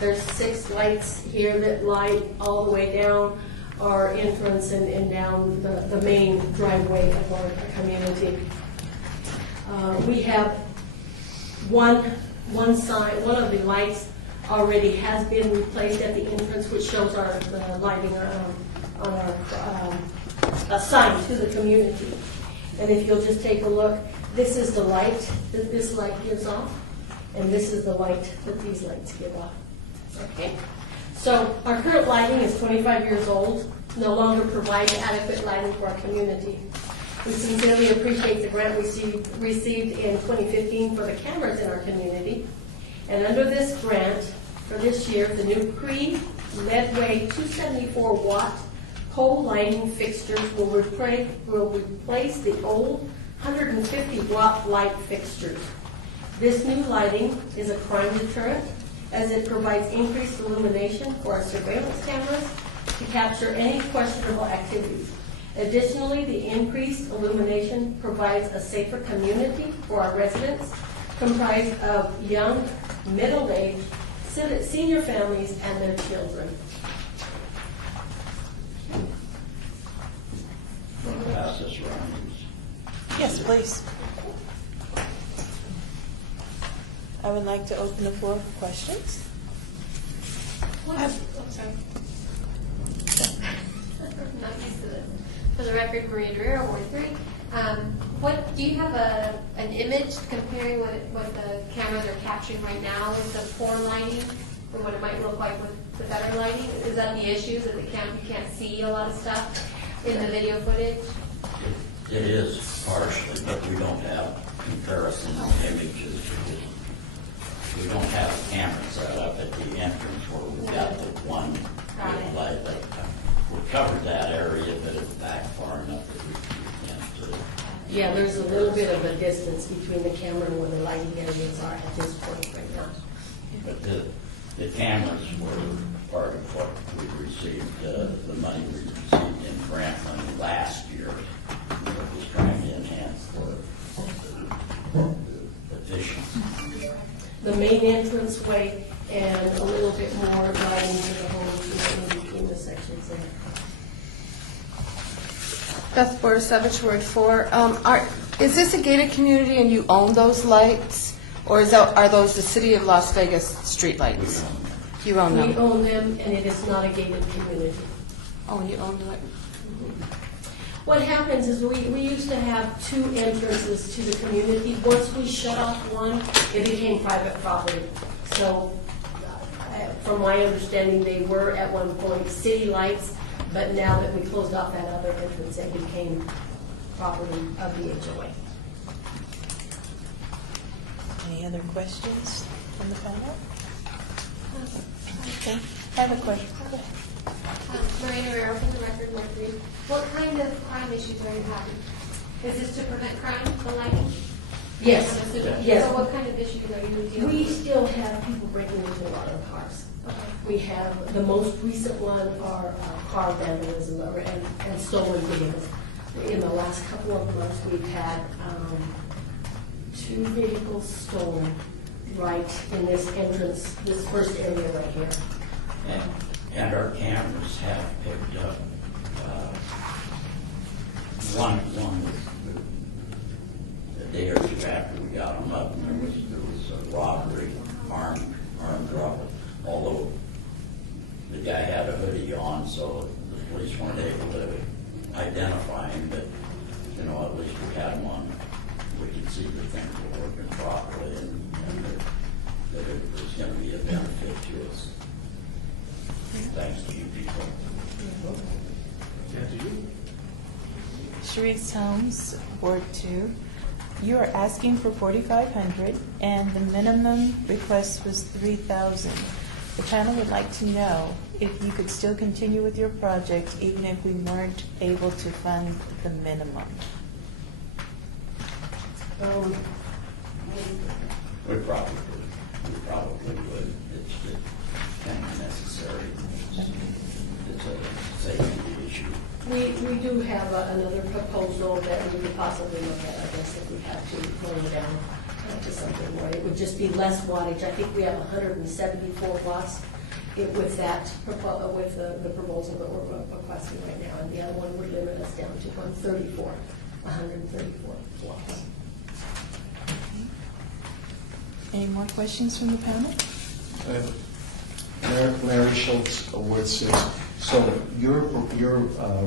There's 6 lights here that light all the way down our entrance and down the main driveway of our community. We have one sign, one of the lights already has been replaced at the entrance, which shows the lighting on our sign to the community. And if you'll just take a look, this is the light that this light gives off, and this is the light that these lights give off. Okay, so our current lighting is 25 years old, no longer providing adequate lighting for our community. We sincerely appreciate the grant we received in 2015 for the cameras in our community. And under this grant, for this year, the new Medway 274-watt pole lighting fixtures will replace the old 150-watt light fixtures. This new lighting is a crime deterrent as it provides increased illumination for our surveillance cameras to capture any questionable activities. Additionally, the increased illumination provides a safer community for our residents, comprised of young, middle-aged, senior families and their children. Pass this around. Yes, please. I would like to open the floor for questions. Sorry. I'm not used to this. For the record, Maria Dreher, Ward 3. What do you have an image comparing what the cameras are capturing right now with the poor lighting, or what it might look like with the better lighting? Is that the issue? Is that you can't see a lot of stuff in the video footage? It is partially, but we don't have comparison images. We don't have a camera set up at the entrance where we've got the one little light. We covered that area, but it's back far enough that we can't. Yeah, there's a little bit of a distance between the camera and where the lighting areas are at this point right now. But the cameras were part of what we received, the money we received in grant money last year. It was trying to enhance the efficiency. The main entrance way and a little bit more lighting to the homes in between the sections there. Beth Borisevich, Ward 4. Is this a gated community and you own those lights? Or are those the City of Las Vegas street lights? You own them? We own them, and it is not a gated community. Oh, and you own them? What happens is we used to have two entrances to the community. Once we shut off one, it became private property. So from my understanding, they were at one point city lights, but now that we closed off that other entrance, it became property of the HOA. Any other questions from the panel? Okay, I have a question. Maria Herrera, for the record, Ward 3. What kind of crime issues are you having? Is this to prevent crime, the lighting? Yes. I'm assuming. Yes. So what kind of issues are you dealing with? We still have people breaking into a lot of cars. Okay. We have, the most recent one are car vandalism and stolen vehicles. In the last couple of months, we've had 2 vehicles stolen right in this entrance, this first area right here. And our cameras have picked up one the day or two after we got them up, and there was a robbery, armed robbery. Although the guy had a hoodie on, so the police weren't able to identify him, but at least we had him on. We could see that things were working properly, and that it was going to be a benefit to us. Thanks to you people. And to you. Sharice Holmes, Ward 2. You are asking for $4,500, and the minimum request was $3,000. The panel would like to know if you could still continue with your project even if we weren't able to fund the minimum. We probably would. It's kind of necessary. It's a safety issue. We do have another proposal that we could possibly look at, I guess, if we had to lower it down to something more. It would just be less wattage. I think we have 174 watts with that, with the proposal that we're requesting right now. And the other one would limit us down to 134 watts. Any more questions from the panel? Larry Schultz, Ward 6. So your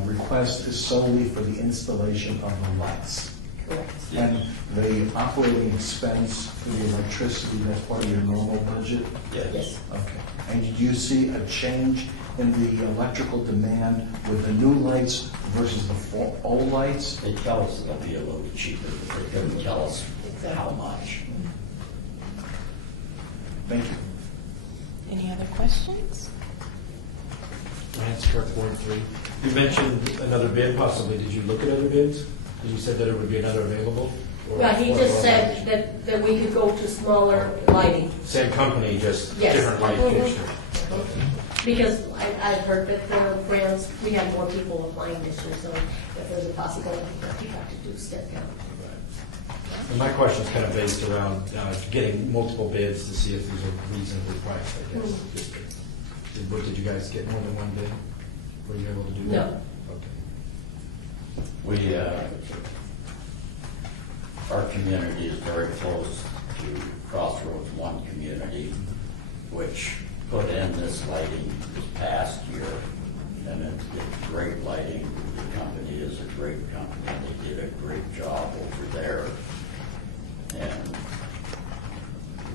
request is solely for the installation of the lights? Correct. And the operating expense for the electricity, that's part of your normal budget? Yes. Okay. And do you see a change in the electrical demand with the new lights versus the old lights? They tell us it'll be a little cheaper, but they couldn't tell us how much. Thank you. Any other questions? Lance Kirk, Ward 3. You mentioned another bid possibly. Did you look at other bids? Did you said that it would be another available? Or- Yeah, he or- just or- said that we could go to smaller lighting. Same company, just Yes. different light Mhm. fixture. Because I've heard that for grants, we had more people applying this year, so if there's a possibility that you have to do step down. And my question is kind of based around getting multiple bids to see if these are reasonably priced, I guess. Mhm. Just- Did you guys get more than one bid? Were you able to do that? No. Okay. We, our community is very close to Crossroads One community, which put in this lighting this past year, and it's great lighting. The company is a great company. They did a great job over there, and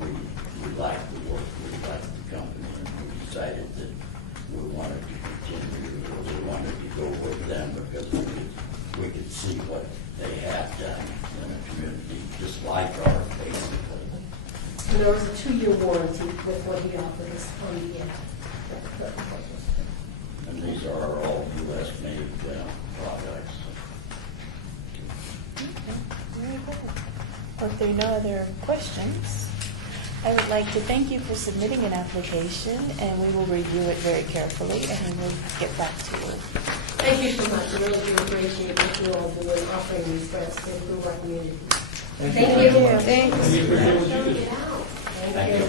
we like the work, we like the company, and we decided that we wanted to continue, or we wanted to go with them because we could see what they had done in the community, just like ours, basically. And there was a 2-year warranty with what he offered us on the And these are all U.S. made products. Very good. Well, if there are no other questions, I would like to thank you for submitting an application, and we will review it very carefully, and we will get back to you. Thank you so much. I really do appreciate what you all do in offering these grants to improve our community. Thank you. Thanks. Thank you.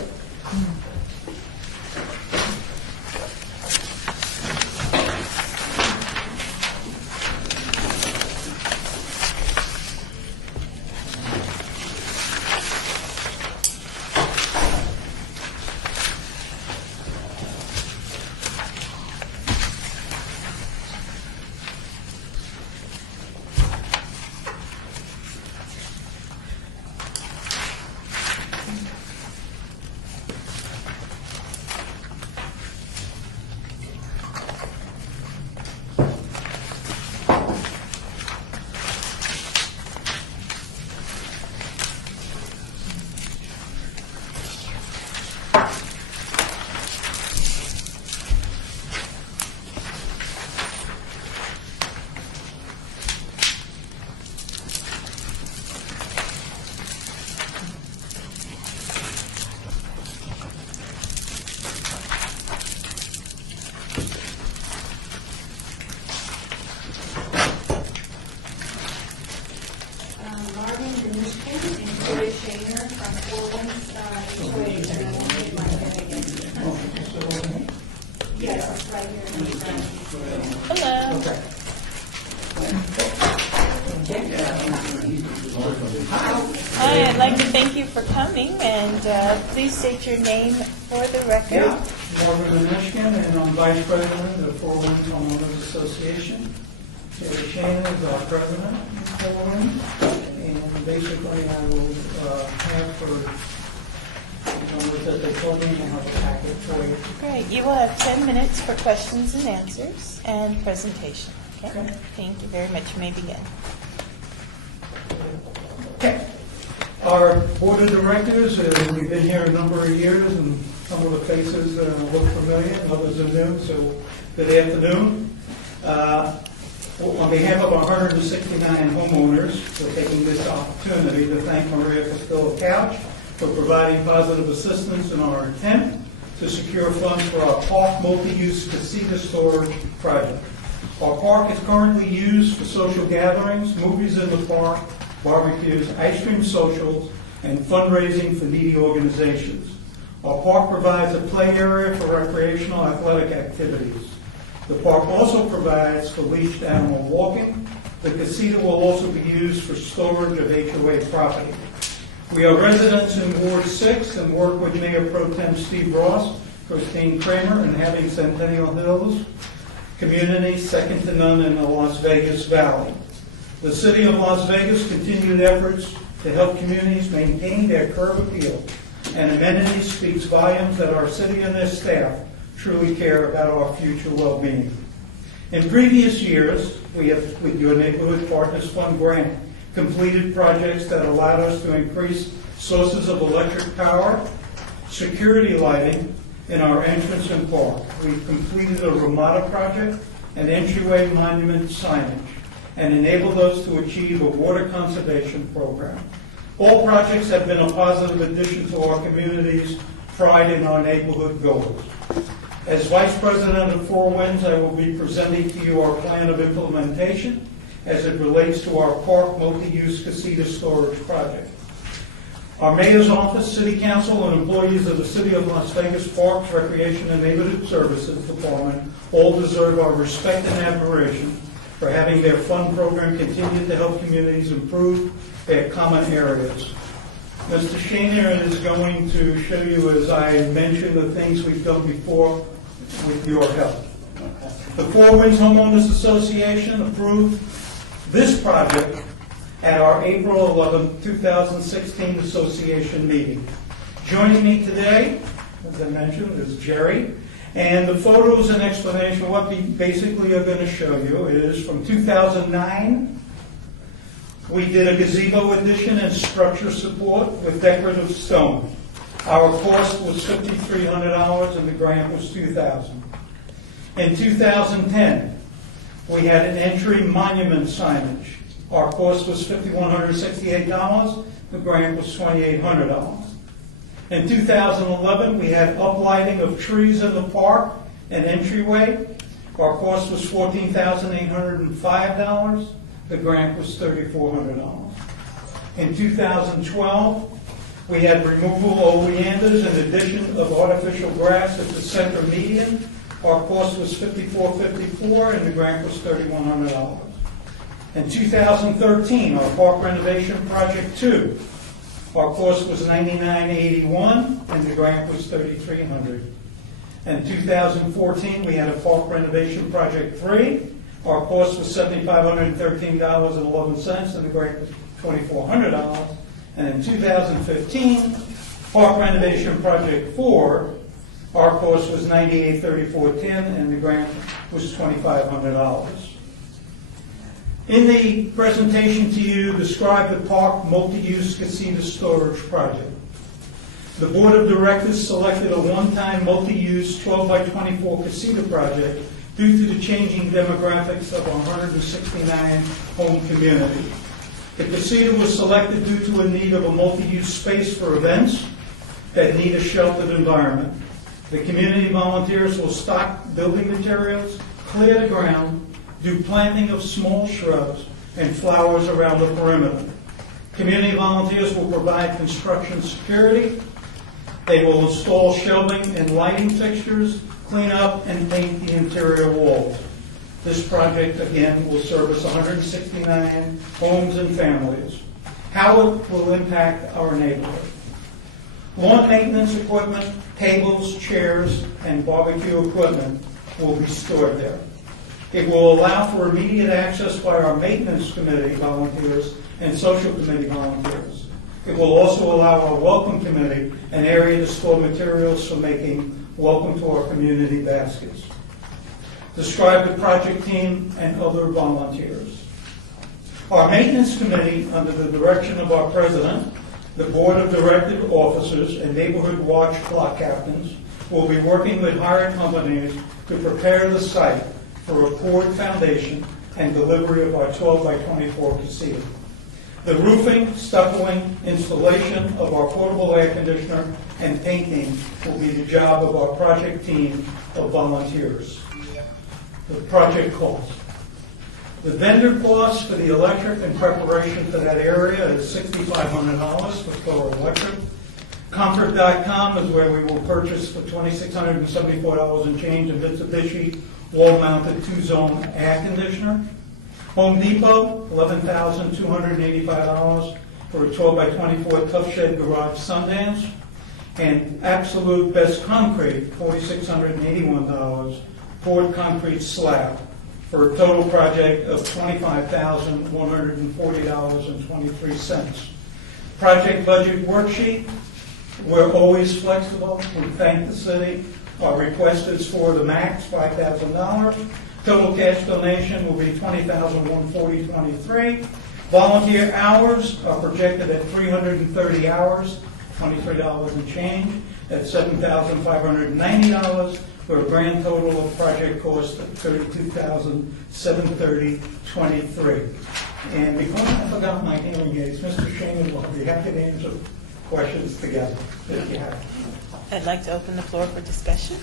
Marvin Denischke and Corey Shaner from 41 Yes, it's right here in the front. Hello. Hi, I'd like to thank you for coming, and please state your name for the record. Yeah, Marvin Minishkin, and I'm Vice President of Four Winds Homeowners Association. Terry Shannon is our President of Four Winds, and basically I will have for numbers that they told me, and have a packet for you. Great. You will have 10 minutes for questions and answers and presentation. Okay? Okay. Thank you very much. You may begin. Okay. Our Board of Directors, we've been here a number of years, and some of the faces look familiar, others are new, so good afternoon. On behalf of our 169 homeowners, we're taking this opportunity to thank Maria Castillo Couch for providing positive assistance in our attempt to secure funds for our park multi-use casita storage project. Our park is currently used for social gatherings, movies in the park, barbecues, ice cream socials, and fundraising for needy organizations. Our park provides a play area for recreational athletic activities. The park also provides for leashed animal walking. The casita will also be used for storage of HOA property. We are residents in Ward 6 and work with Mayor Pro Tem Steve Ross, Christine Kramer, and having Centennial Hills community second to none in the Las Vegas Valley. The City of Las Vegas continued efforts to help communities maintain their curb appeal and amenities speaks volumes that our city and their staff truly care about our future well-being. In previous years, we have, with your Neighborhood Partners Fund grant, completed projects that allowed us to increase sources of electric power, security lighting, in our entrance and park. We've completed a Ramada project and entryway monument signage, and enabled us to achieve a water conservation program. All projects have been a positive addition to our community's pride in our neighborhood goals. As Vice President of Four Winds, I will be presenting to you our plan of implementation as it relates to our park multi-use casita storage project. Our Mayor's Office, City Council, and employees of the City of Las Vegas Parks, Recreation, and Neighborhood Services Department all deserve our respect and admiration for having their fund program continue to help communities improve their common areas. Mr. Shaner is going to show you, as I mentioned, the things we've done before with your help. The Four Winds Homeowners Association approved this project at our April 11, 2016 association meeting. Joining me today, as I mentioned, is Jerry. And the photos and explanation, what we basically are going to show you is from 2009, we did a gazebo addition and structure support with decorative stone. Our cost was $5,300 and the grant was $2,000. In 2010, we had an entry monument signage. Our cost was $5,168. The grant was $2,800. In 2011, we had uplighting of trees in the park and entryway. Our cost was $14,805. The grant was $3,400. In 2012, we had removal of oleanders and addition of artificial grass at the center median. Our cost was $54.54 and the grant was $3,100. In 2013, our Park Renovation Project 2, our cost was $99.81 and the grant was $3,300. In 2014, we had a Park Renovation Project 3. Our cost was $7,513.11 and the grant was $2,400. And in 2015, Park Renovation Project 4, our cost was $98.34.10 and the grant was $2,500. In the presentation to you, describe the park multi-use casita storage project. The Board of Directors selected a one-time multi-use 12 by 24 casita project due to the changing demographics of our 169 home community. The casita was selected due to a need of a multi-use space for events that need a sheltered environment. The community volunteers will stock building materials, clear the ground, do planting of small shrubs and flowers around the perimeter. Community volunteers will provide construction security. They will install shelving and lighting fixtures, clean up and paint the interior walls. This project, again, will service 169 homes and families. How it will impact our neighborhood. Lawn maintenance equipment, tables, chairs, and barbecue equipment will be stored there. It will allow for immediate access by our maintenance committee volunteers and social committee volunteers. It will also allow our welcome committee an area to store materials for making welcome to our community baskets. Describe the project team and other volunteers. Our maintenance committee, under the direction of our president, the board of director officers, and neighborhood watch block captains, will be working with hired companies to prepare the site for a poured foundation and delivery of our 12 by 24 casita. The roofing, stuccoing, installation of our portable air conditioner, and painting will be the job of our project team of volunteers. The project cost. The vendor cost for the electric and preparation for that area is $6,500 for Florida Electric. Comfort.com is where we will purchase for $2,674 and change a Mitsubishi wall-mounted two-zone air conditioner. Home Depot, $11,285 for a 12 by 24 tough shed garage Sundance. And Absolute Best Concrete, $4,681, poured concrete slab for a total project of $25,140.23. Project budget worksheet, we're always flexible. We thank the city. Our request is for the max, $5,000. Total cash donation will be $20,140.23. Volunteer hours are projected at 330 hours, $23 and change. at $7,590, for a grand total of project cost of $32,730.23. And because I forgot my hearing aids, Mr. Shaman will be happy to answer questions together if you have. I'd like to open the floor for discussion.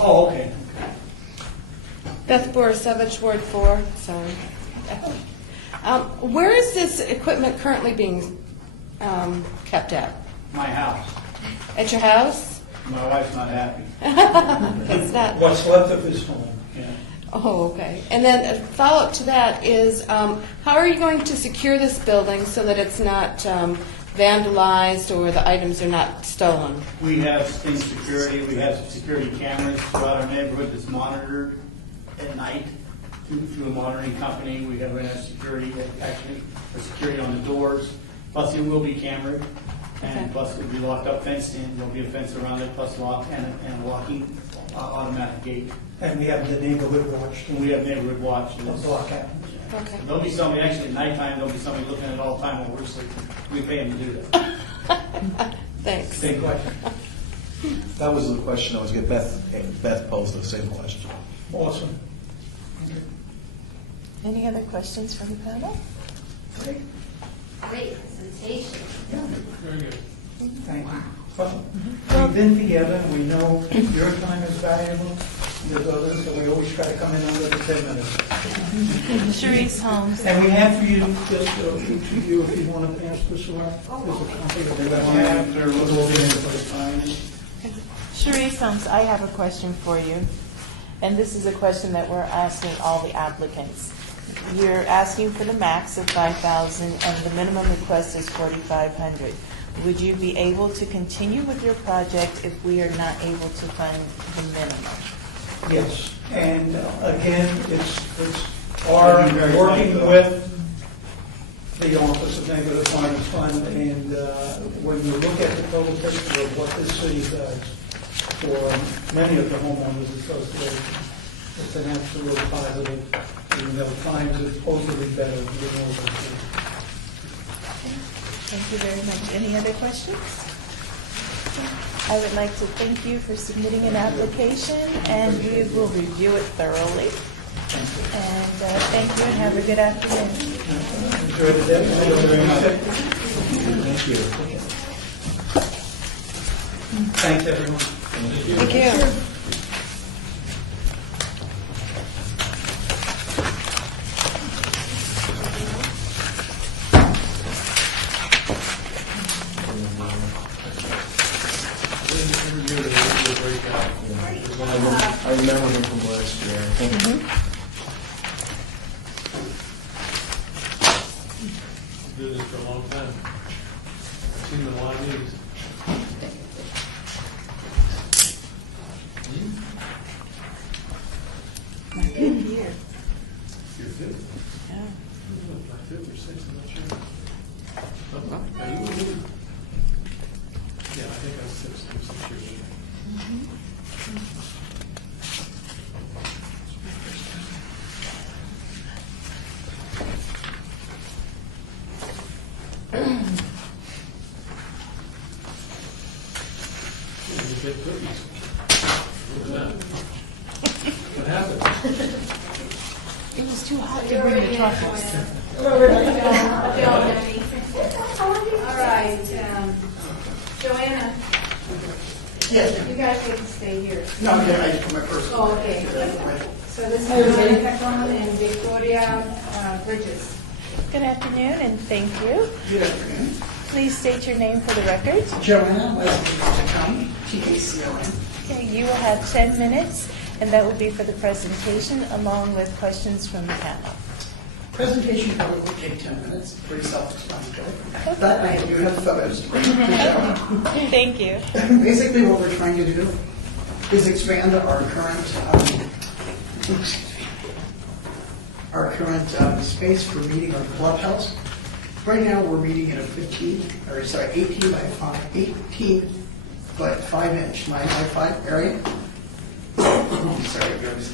Oh, okay. Beth Borisovich, Ward 4, sorry. Where is this equipment currently being kept at? My house. At your house? My wife's not happy. It's not. What's left of his home. Yeah. Oh, okay. And then a follow-up to that is, how are you going to secure this building so that it's not vandalized or the items are not stolen? We have in security, we have security cameras throughout our neighborhood that's monitored at night through a monitoring company. We have security, actually, for security on the doors. Plus, it will be cambered, and Okay. plus it'll be locked up, fenced in. There'll be a fence around it, plus lock and a locking automatic gate. And we have the neighborhood watch. And we have neighborhood watch. Block out. Okay. There'll be somebody, actually, at nighttime, there'll be somebody looking at it all the time while we're sleeping. We pay them to do that. Thanks. Same question. That was the question I was getting. Beth posed the same question. Awesome. Any other questions from the panel? Great presentation. Very good. Thank you. Well, we've been together, and we know your time is valuable, there's others, so we always try to come in under the 10 minutes. Sharice Holmes. And we have for you, just each of you, if you want to pass this around, there's a copy of it. Sharice Holmes, I have a question for you. And this is a question that we're asking all the applicants. You're asking for the max of $5,000 and the minimum request is $4,500. Would you be able to continue with your project if we are not able to fund the minimum? Yes, and again, it's our working with the Office of Neighborhood Finance Fund, and when you look at the total picture of what this city does for many of the homeowners associations, it's an absolute positive, even though times are supposedly better, you know. Thank you very much. Any other questions? I would like to thank you for submitting an application, and we will review it thoroughly. And thank you, and have a good afternoon. Enjoy the day. Thank you very much. Thank you. Thanks, everyone. Thank you. I remember him from last year. Doing this for a long time. I've seen them a lot of meetings. My fifth year. You're good. Yeah. Like fifth or sixth, I'm not sure. Are you with me? Yeah, I think I was six years. You get cookies. What was that? What happened? It was too hot to bring the chocolates. All right, Joanna, Yes. you guys get to stay here. No, I just put my purse. Oh, okay. So this is Joanna Pecron and Victoria Bridges. Good afternoon, and thank you. Good afternoon. Please state your name for the record. Joanna Leslie, TACON. Okay, you will have 10 minutes, and that will be for the presentation, along with questions from the panel. Presentation probably will take 10 minutes, pretty self-explanatory. But I do have photos to show. Thank you. Basically, what we're trying to do is expand our current space for meeting our clubhouse. Right now, we're meeting in a 18 foot 5 inch 9 by 5 area. Sorry, guys.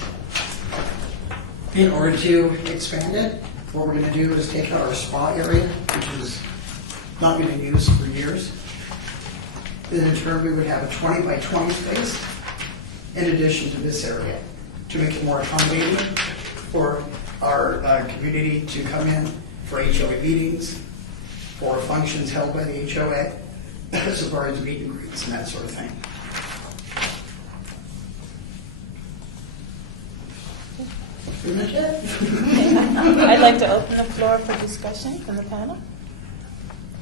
In order to expand it, what we're going to do is take out our spa area, which is not been in use for years. Then in turn, we would have a 20 by 20 space in addition to this area to make it more accommodating for our community to come in for HOA meetings, for functions held by the HOA, as far as meet and greets and that sort of thing. Pretty much it. I'd like to open the floor for discussion from the panel.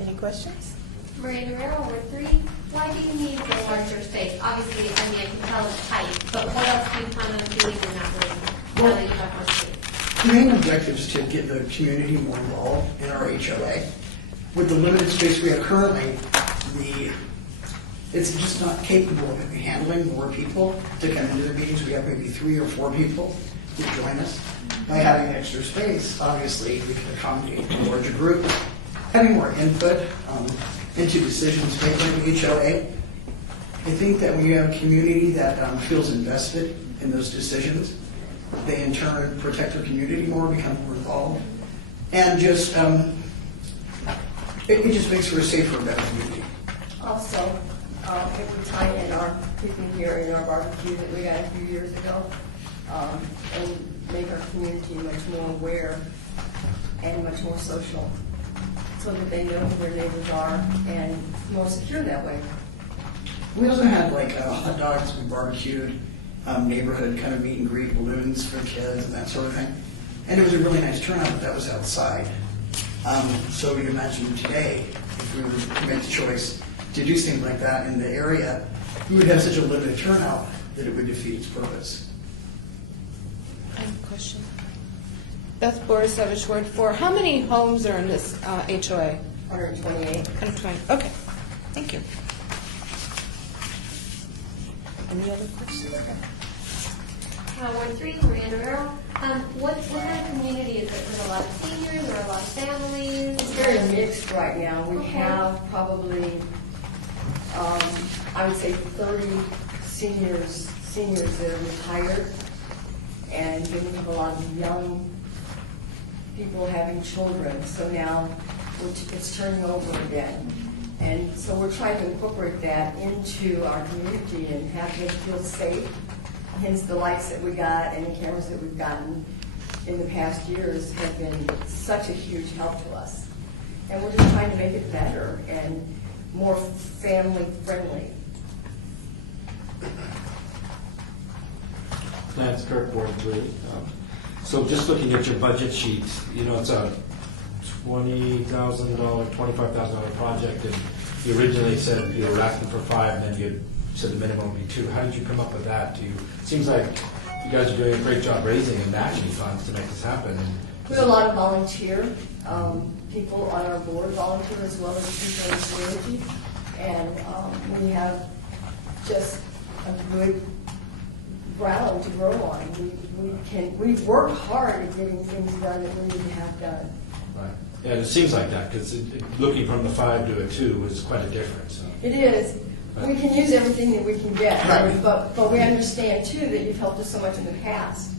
Any questions? Maria Guerrero, Ward 3. Why do you need the larger space? Obviously, I mean, I can tell it's tight, but what else do you plan on doing in that room now that you have more space? The main objective is to get the community more involved in our HOA. With the limited space we have currently, it's just not capable of handling more people to come into the meetings. We have maybe 3 or 4 people who join us. By having extra space, obviously, we can accommodate a larger group, having more input into decisions made by the HOA. I think that when you have a community that feels invested in those decisions, they in turn protect their community more, become more involved, and just it just makes for a safer, better community. Also, it would tie in our picnic here in our barbecue that we had a few years ago, and make our community much more aware and much more social, so that they know who their neighbors are and more secure that way. We also had like hot dogs, we barbecued, neighborhood kind of meet and greet, balloons for kids and that sort of thing. And it was a really nice turnout, but that was outside. So you imagine today, if we were to make the choice to do things like that in the area, we would have such a limited turnout that it would defeat its purpose. I have a question. Beth Borisovich, Ward 4. How many homes are in this HOA? 128. 120. Okay. Thank you. Any other questions? Ward 3, Maria Guerrero. What kind of community is it? Is it a lot of seniors or a lot of families? It's very mixed right now. We Okay. have probably, I would say 30 seniors that are retired, and then we have a lot of young people having children. So now it's turning over again. And so we're trying to incorporate that into our community and have them feel safe. Hence the lights that we got and the cameras that we've gotten in the past years have been such a huge help to us. And we're just trying to make it better and more family friendly. Lance Kirk, Ward 3. So just looking at your budget sheet, you know, it's a $20,000, $25,000 project, and you originally said you were asking for 5, and then you said the minimum would be 2. How did you come up with that? It seems like you guys are doing a great job raising and matching funds to make this happen. We have a lot of volunteer people on our board, volunteer as well as people in Synergy, and we have just a good ground to grow on. We've worked hard at getting things done that we need to have done. Right. Yeah, it seems like that, because looking from the 5 to a 2 is quite a difference. So. It is. We can use everything that we can get, Right. but we understand too that you've helped us so much in the past,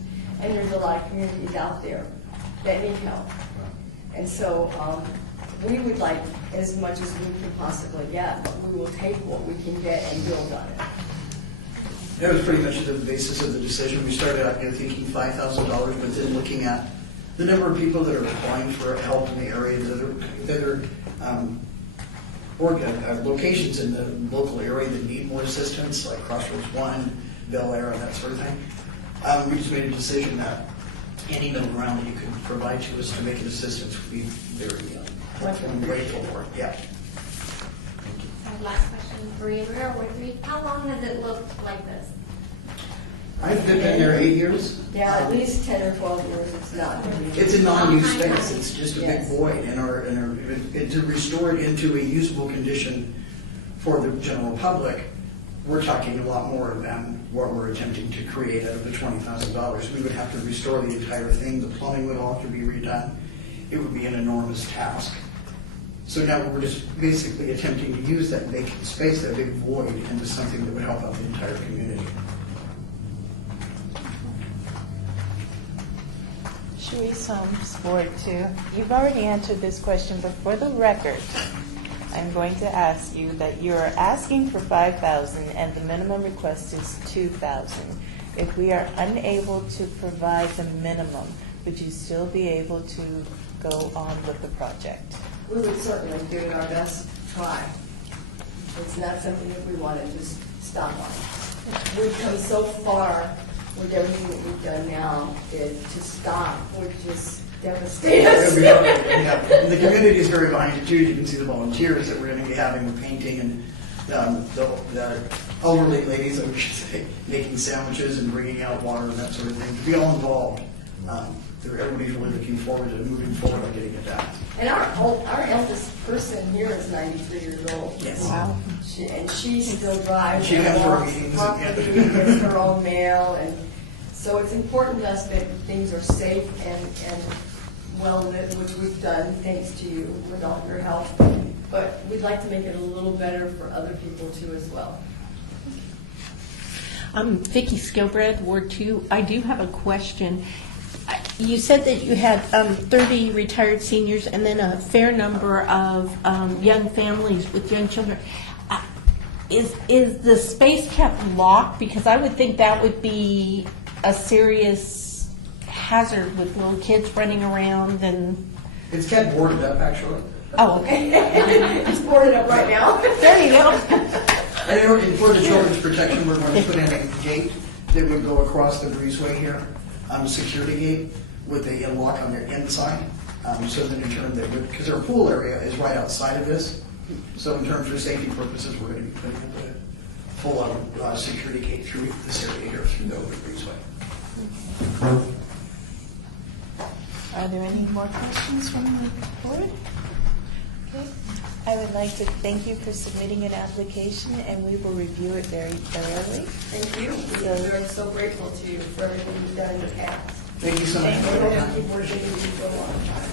and there's a lot of communities out there that need help. And so we would like as much as we can possibly get, but we will take what we can get and build on it. That was pretty much the basis of the decision. We started out thinking $5,000, but then looking at the number of people that are applying for help in the area, that are locations in the local area that need more assistance, like Crossroads 1, Bel Air, and that sort of thing. We just made a decision that any middle ground that you could provide to us to make an assistance would be very grateful for. Yeah. Last question, Maria Guerrero, Ward 3. How long has it looked like this? I've been there 8 years. Yeah, at least 10 or 12 years, it's not. It's a non-use space. It's just a big void, and to restore it into a usable condition for the general public, we're talking a lot more than what we're attempting to create out of the $20,000. We would have to restore the entire thing. The plumbing would all have to be redone. It would be an enormous task. So now we're just basically attempting to use that vacant space, that big void, into something that would help out the entire community. Sharice Holmes, Ward 2. You've already answered this question, but for the record, I'm going to ask you that you're asking for 5,000 and the minimum request is 2,000. If we are unable to provide the minimum, would you still be able to go on with the project? We would certainly do our best to try. It's not something that we want to just stop on. We've come so far with everything that we've done now that to stop would just devastate us. Yeah, the community is very behind it too. You can see the volunteers that we're going to be having with painting and the elderly ladies, I should say, making sandwiches and bringing out water and that sort of thing. To be all involved. Everybody's really looking forward to moving forward and getting it done. And our eldest person here is 93 years old. Yes. Wow. And she still drives. She and comes to our walks meetings, property, yeah. gets her own mail, and so it's important to us that things are safe and well lit, which we've done thanks to you with all your help. But we'd like to make it a little better for other people too as well. I'm Vicki Skilbred, Ward 2. I do have a question. You said that you had 30 retired seniors and then a fair number of young families with young children. Is the space kept locked? Because I would think that would be a serious hazard with little kids running around and... It's kept boarded up, actually. Oh, okay. It's boarded up right now. There you go. And for the children's protection, we're going to put in a gate that would go across the breezeway here, a security gate with a lock on the inside. So that in turn, because our pool area is right outside of this, so in terms of safety purposes, we're going to be putting in a full-on security gate through this area here, through the open breezeway. Are there any more questions from the board? Okay. I would like to thank you for submitting an application, and we will review it very thoroughly. Thank you. We're so grateful to you for everything you've done in the past. Thank you so much. Thank you. We'll keep working with you for a long time.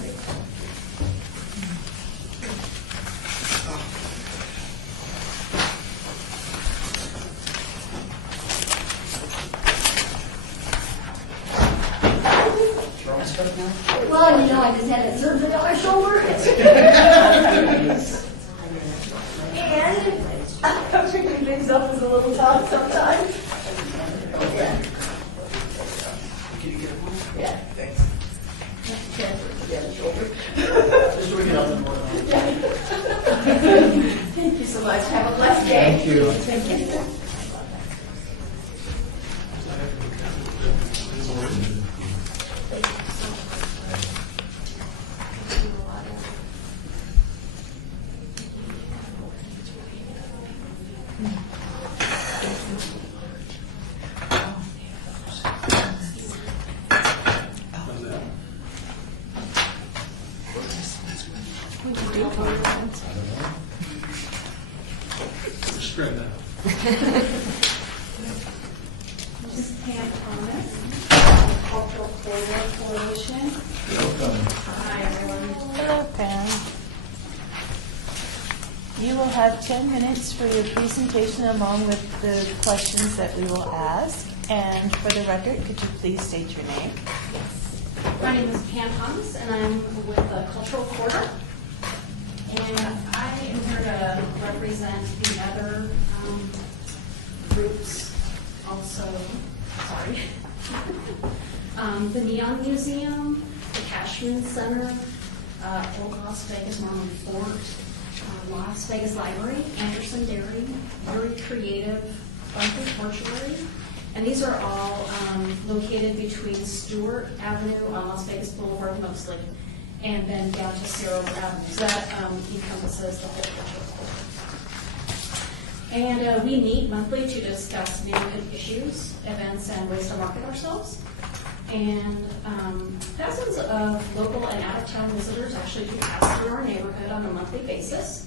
Well, you know, I just had it surgery on my shoulder. And picking things up is a little tough sometimes. Yeah. Yeah. Thanks. Just so we can help them more. Thank you so much. Have a blessed day. Thank you. Thank you. Spread that. This is Pam Thomas, Cultural Corridor Coalition. Hi, everyone. Hello, Pam. You will have 10 minutes for your presentation along with the questions that we will ask. And for the record, could you please state your name? My name is Pam Thomas, and I'm with the Cultural Quarter. And I am here to represent the other groups also, sorry. The Neon Museum, the Cashman Center, Old Las Vegas Mormon Fort, Las Vegas Library, Anderson Dairy, Very Creative, Bunker Mortuary. And these are all located between Stewart Avenue on Las Vegas Boulevard mostly, and then down to Cerro Avenue. So that encompasses the whole cultural quarter. And we meet monthly to discuss neighborhood issues, events, and ways to market ourselves. And thousands of local and out-of-town visitors actually do pass through our neighborhood on a monthly basis.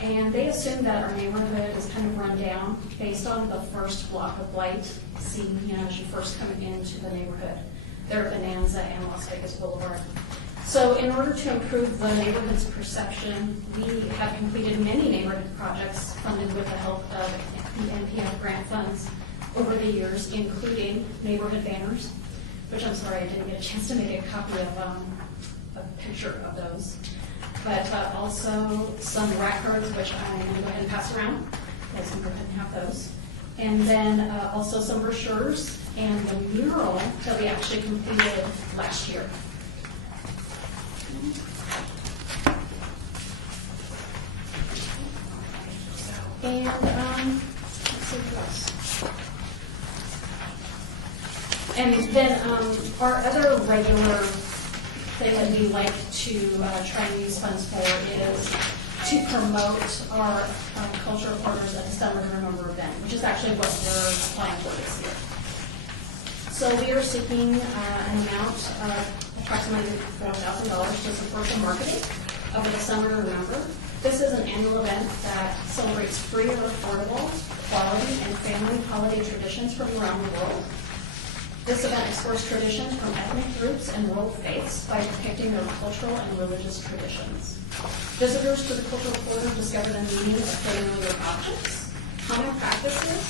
And they assume that our neighborhood is kind of run down based on the first block of light seen, as you first come into the neighborhood. There at Bonanza and Las Vegas Boulevard. So in order to improve the neighborhood's perception, we have completed many neighborhood projects funded with the help of the NPF grant funds over the years, including neighborhood banners, which I'm sorry I didn't get a chance to make a copy of a picture of those. but also some rack cards, which I'm going to go ahead and pass around. You guys can go ahead and have those. And then also some brochures and the mural that we actually completed last year. And let's see what else. And then our other regular thing that we like to try and use funds for is to promote our cultural quarters at the Summer to Remember event, which is actually what we're applying for this year. So we are seeking an amount of approximately $4,000 to support the marketing of the Summer to Remember. This is an annual event that celebrates free or affordable, quality, and family holiday traditions from around the world. This event explores traditions from ethnic groups and world faiths by depicting their cultural and religious traditions. Visitors to the cultural quarter discover the meaning of familiar objects, common practices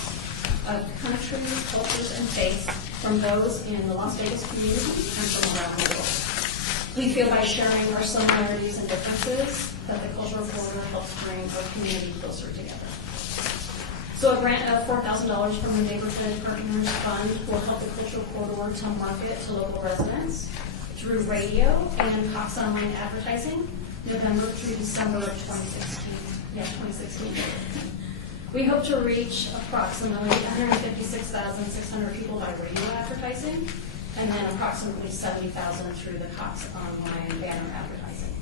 of countries, cultures, and faiths from those in the Las Vegas community and from around the world. We feel by sharing our similarities and differences that the cultural quarter helps bring our community closer together. So a grant of $4,000 from the Neighborhood Partners Fund will help the cultural corridor to market to local residents through radio and Cox Online advertising, November through December of 2016. Yeah, 2016. We hope to reach approximately 156,600 people by radio advertising, and then approximately 70,000 through the Cox Online banner advertising.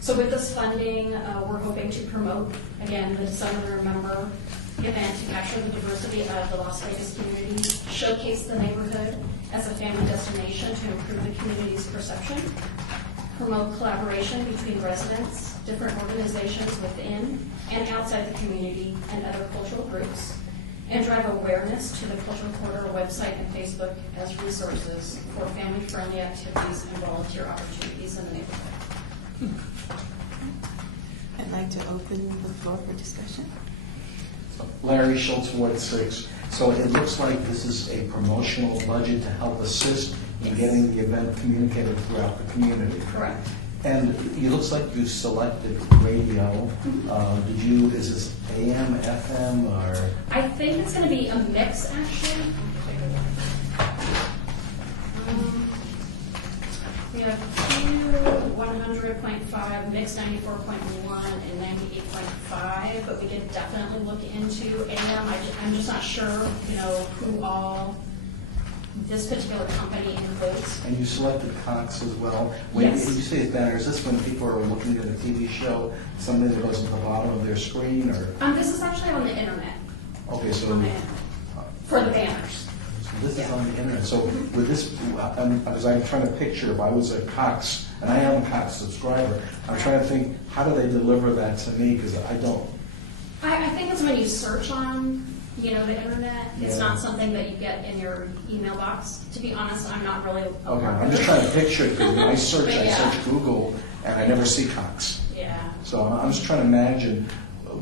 So with this funding, we're hoping to promote, again, the Summer to Remember event to capture the diversity of the Las Vegas community, showcase the neighborhood as a family destination to improve the community's perception, promote collaboration between residents, different organizations within and outside the community, and other cultural groups, and drive awareness to the Cultural Corridor website and Facebook as resources for family-friendly activities and volunteer opportunities in the neighborhood. I'd like to open the floor for discussion. Larry Schultz, Ward 6. So it looks like this is a promotional budget to help assist in getting the event communicated throughout the community. Correct. And it looks like you selected radio. Is this AM, FM, or? I think it's going to be a mix, actually. We have Q100.5, mix 94.1, and 98.5, but we could definitely look into AM. I'm just not sure, who all this particular company includes. And you selected Cox as well. Yes. When you say it's better, is this when people are looking at a TV show, something that goes at the bottom of their screen, or? This is actually on the internet. Okay, so. On the internet. For the banners. This is on the internet. So with this, because I'm trying to picture, if I was a Cox, and I am a Cox subscriber, I'm trying to think, how do they deliver that to me? Because I don't. I think it's when you search on, the internet. It's Yeah. not something that you get in your email box. To be honest, I'm not really. Okay, I'm just trying to picture it, because when I search Google, and I never see Cox. Yeah. So I'm just trying to imagine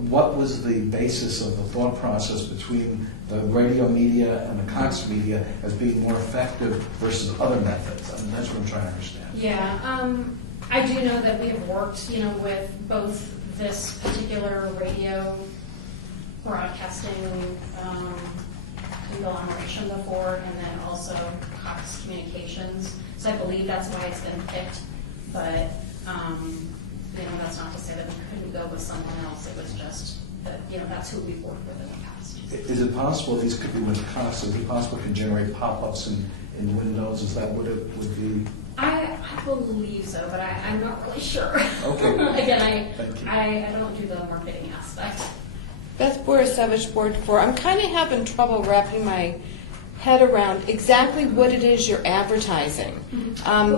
what was the basis of the thought process between the radio media and the Cox media as being more effective versus other methods. I mean, that's what I'm trying to understand. Yeah, I do know that we have worked, with both this particular radio broadcasting conglomeration before, and then also Cox Communications. So I believe that's why it's been picked, but that's not to say that we couldn't go with someone else. It was just that, that's who we've worked with in the past. Is it possible these could be with Cox? Is it possible to generate pop-ups in Windows? Is that what it would be? I believe so, but I'm not really sure. Okay. Again, Thank you. I don't do the marketing aspect. Beth Borisevich, Board 4. I'm kind of having trouble wrapping my head around exactly what it is you're advertising.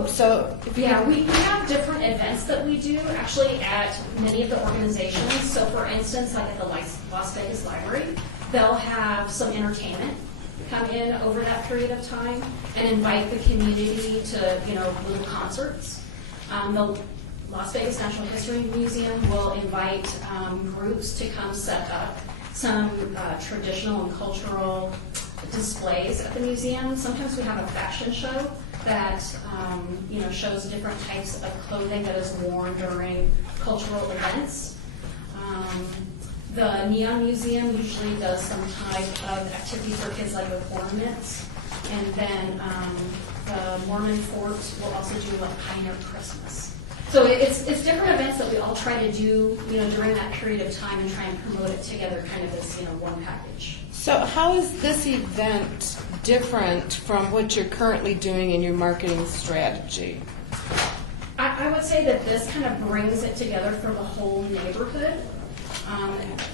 So if you we have different events that we do actually at many of the organizations. So for instance, like at the Las Vegas Library, they'll have some entertainment come in over that period of time and invite the community to, little concerts. The Las Vegas Natural History Museum will invite groups to come set up some traditional and cultural displays at the museum. Sometimes we have a fashion show that, shows different types of clothing that is worn during cultural events. The Neon Museum usually does some type of activity for kids, like with ornaments. And then the Mormon Fort will also do like Pioneer Christmas. So it's different events that we all try to do, during that period of time and try and promote it together, kind of as, one package. So how is this event different from what you're currently doing in your marketing strategy? I would say that this kind of brings it together for the whole neighborhood.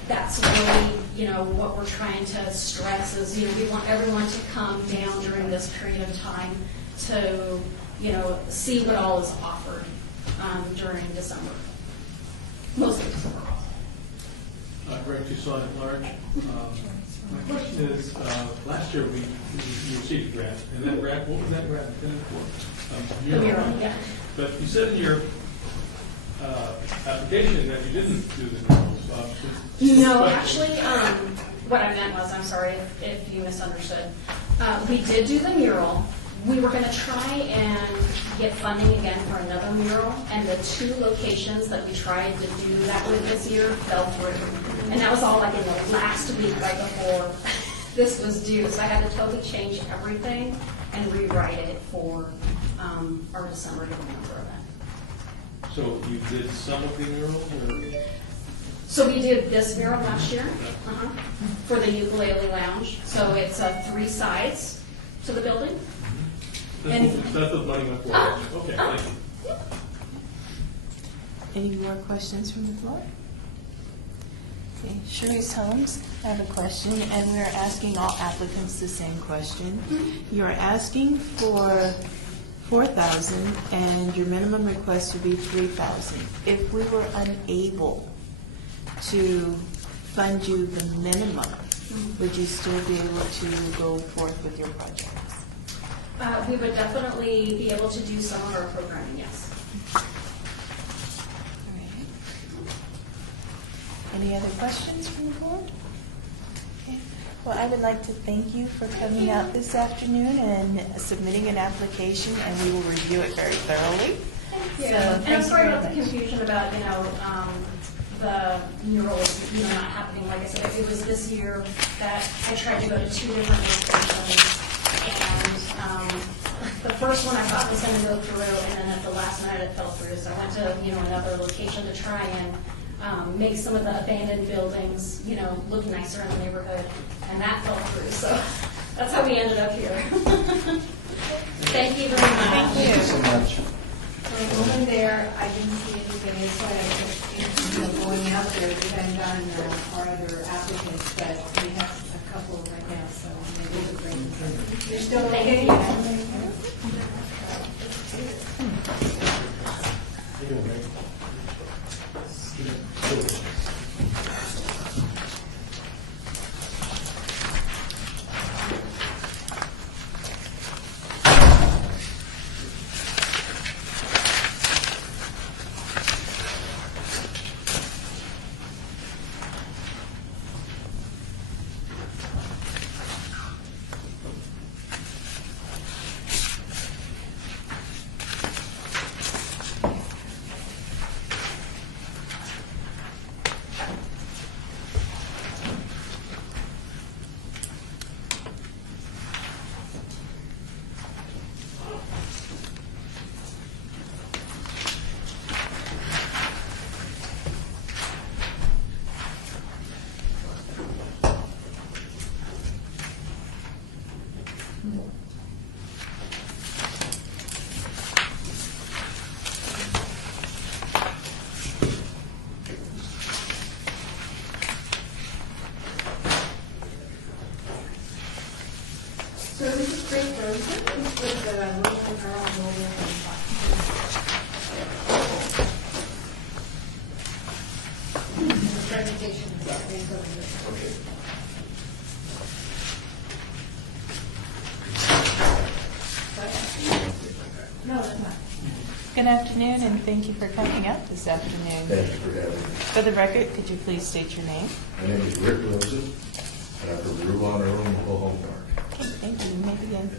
That's really, what we're trying to stress is, we want everyone to come down during this period of time to, see what all is offered during December. Mostly December. Greg Toussaint at large. My question is, last year we received a grant, and that grant, what was that grant intended for? The mural, yeah. But you said in your application that you didn't do the murals. No, actually, what I meant was, I'm sorry if you misunderstood. We did do the mural. We were going to try and get funding again for another mural, and the 2 locations that we tried to do that with this year fell through. And that was all like in the last week right before this was due. So I had to totally change everything and rewrite it for our December to November event. So you did some of the murals? Or? So we did this mural last year for the Ukulele Lounge. So it's 3 sides to the building. That's the money went for. Okay, thank you. Any more questions from the floor? Okay, Sharice Holmes, I have a question, and we're asking all applicants the same question. You're asking for $4,000, and your minimum request would be $3,000. If we were unable to fund you the minimum, would you still be able to go forth with your project? We would definitely be able to do some of our programming, yes. Any other questions from the board? Okay. Well, I would like to thank you for coming out this afternoon and submitting an application, and we will review it very thoroughly. Thank you. So, And I'm sorry about the much. confusion about, the murals, not happening. Like I said, it was this year that I tried to go to 2 different locations. And the first one I thought was going to go through, and then at the last minute it fell through. So I went to, another location to try and make some of the abandoned buildings, look nicer in the neighborhood. And that fell through. So that's how we ended up here. Thank you very much. Thank you so much. For a woman there, I didn't see anything as far as going out there, depending on our other applicants, but we have a couple right now, so maybe we'll bring them. You're still okay? So this is Great Frozen, with the little girl over the presentation is up there, so okay. No, that's not. Good afternoon, and thank you for coming out this afternoon. Thank you for having me. For the record, could you please state your name? My name is Rick Rosen, and I'm from Rue on Earl, Mobile Home Park. Okay, thank you. You may begin.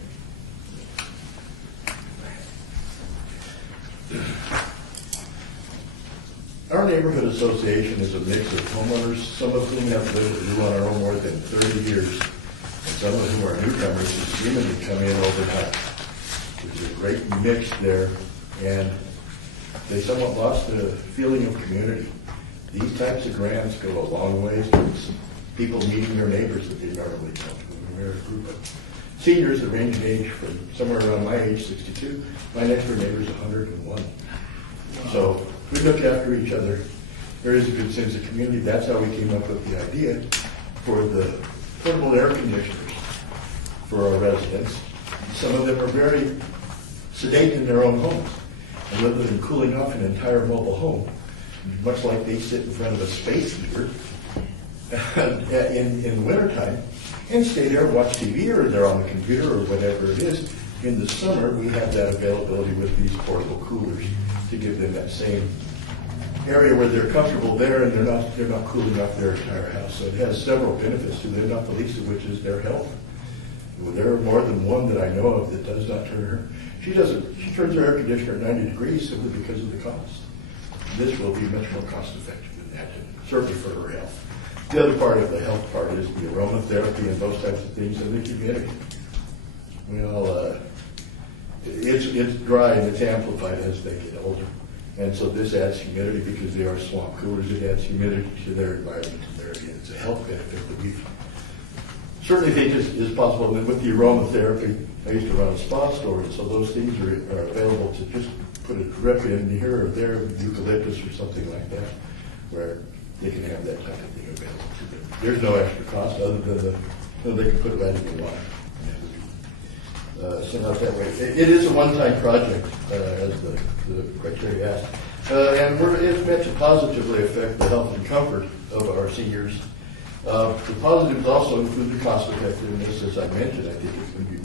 neighborhood association is a mix of homeowners, some of whom have lived on our own more than 30 years, and some of whom are newcomers who seemingly come in overnight. There's a great mix there, and they somewhat lost the feeling of community. These types of grants go a long way towards people meeting their neighbors that they normally don't. We're a group of seniors that range in age from somewhere around my age, 62. My next door neighbor is 101. So we look after each other. There is a good sense of community. That's how we came up with the idea for the portable air conditioners for our residents. Some of them are very sedate in their own homes. And rather than cooling off an entire mobile home, much like they sit in front of a space heater in the wintertime and stay there and watch TV, or they're on the computer or whatever it is, in the summer we have that availability with these portable coolers to give them that same area where they're comfortable there and they're not cooling off their entire house. So it has several benefits to them, not the least of which is their health. Well, there are more than one that I know of that does not turn her. She turns her air conditioner at 90 degrees simply because of the cost. This will be much more cost effective than that, certainly for her health. The other part of the health part is the aromatherapy and those types of things in the community. Well, it's dry and it's amplified as they get older. And so this adds humidity because they are swamp coolers. It adds humidity to their environment. It's a health benefit that we certainly think is possible. And with the aromatherapy, I used to run a spa store, and so those things are available to just put a drip in here or there, eucalyptus or something like that, where they can have that type of thing available to them. There's no extra cost other than they can put it right in the water. Sent out that way. It is a one-time project, as the criteria asked. And it's meant to positively affect the health and comfort of our seniors. The positives also include the cost effectiveness. As I mentioned, I think it's going to be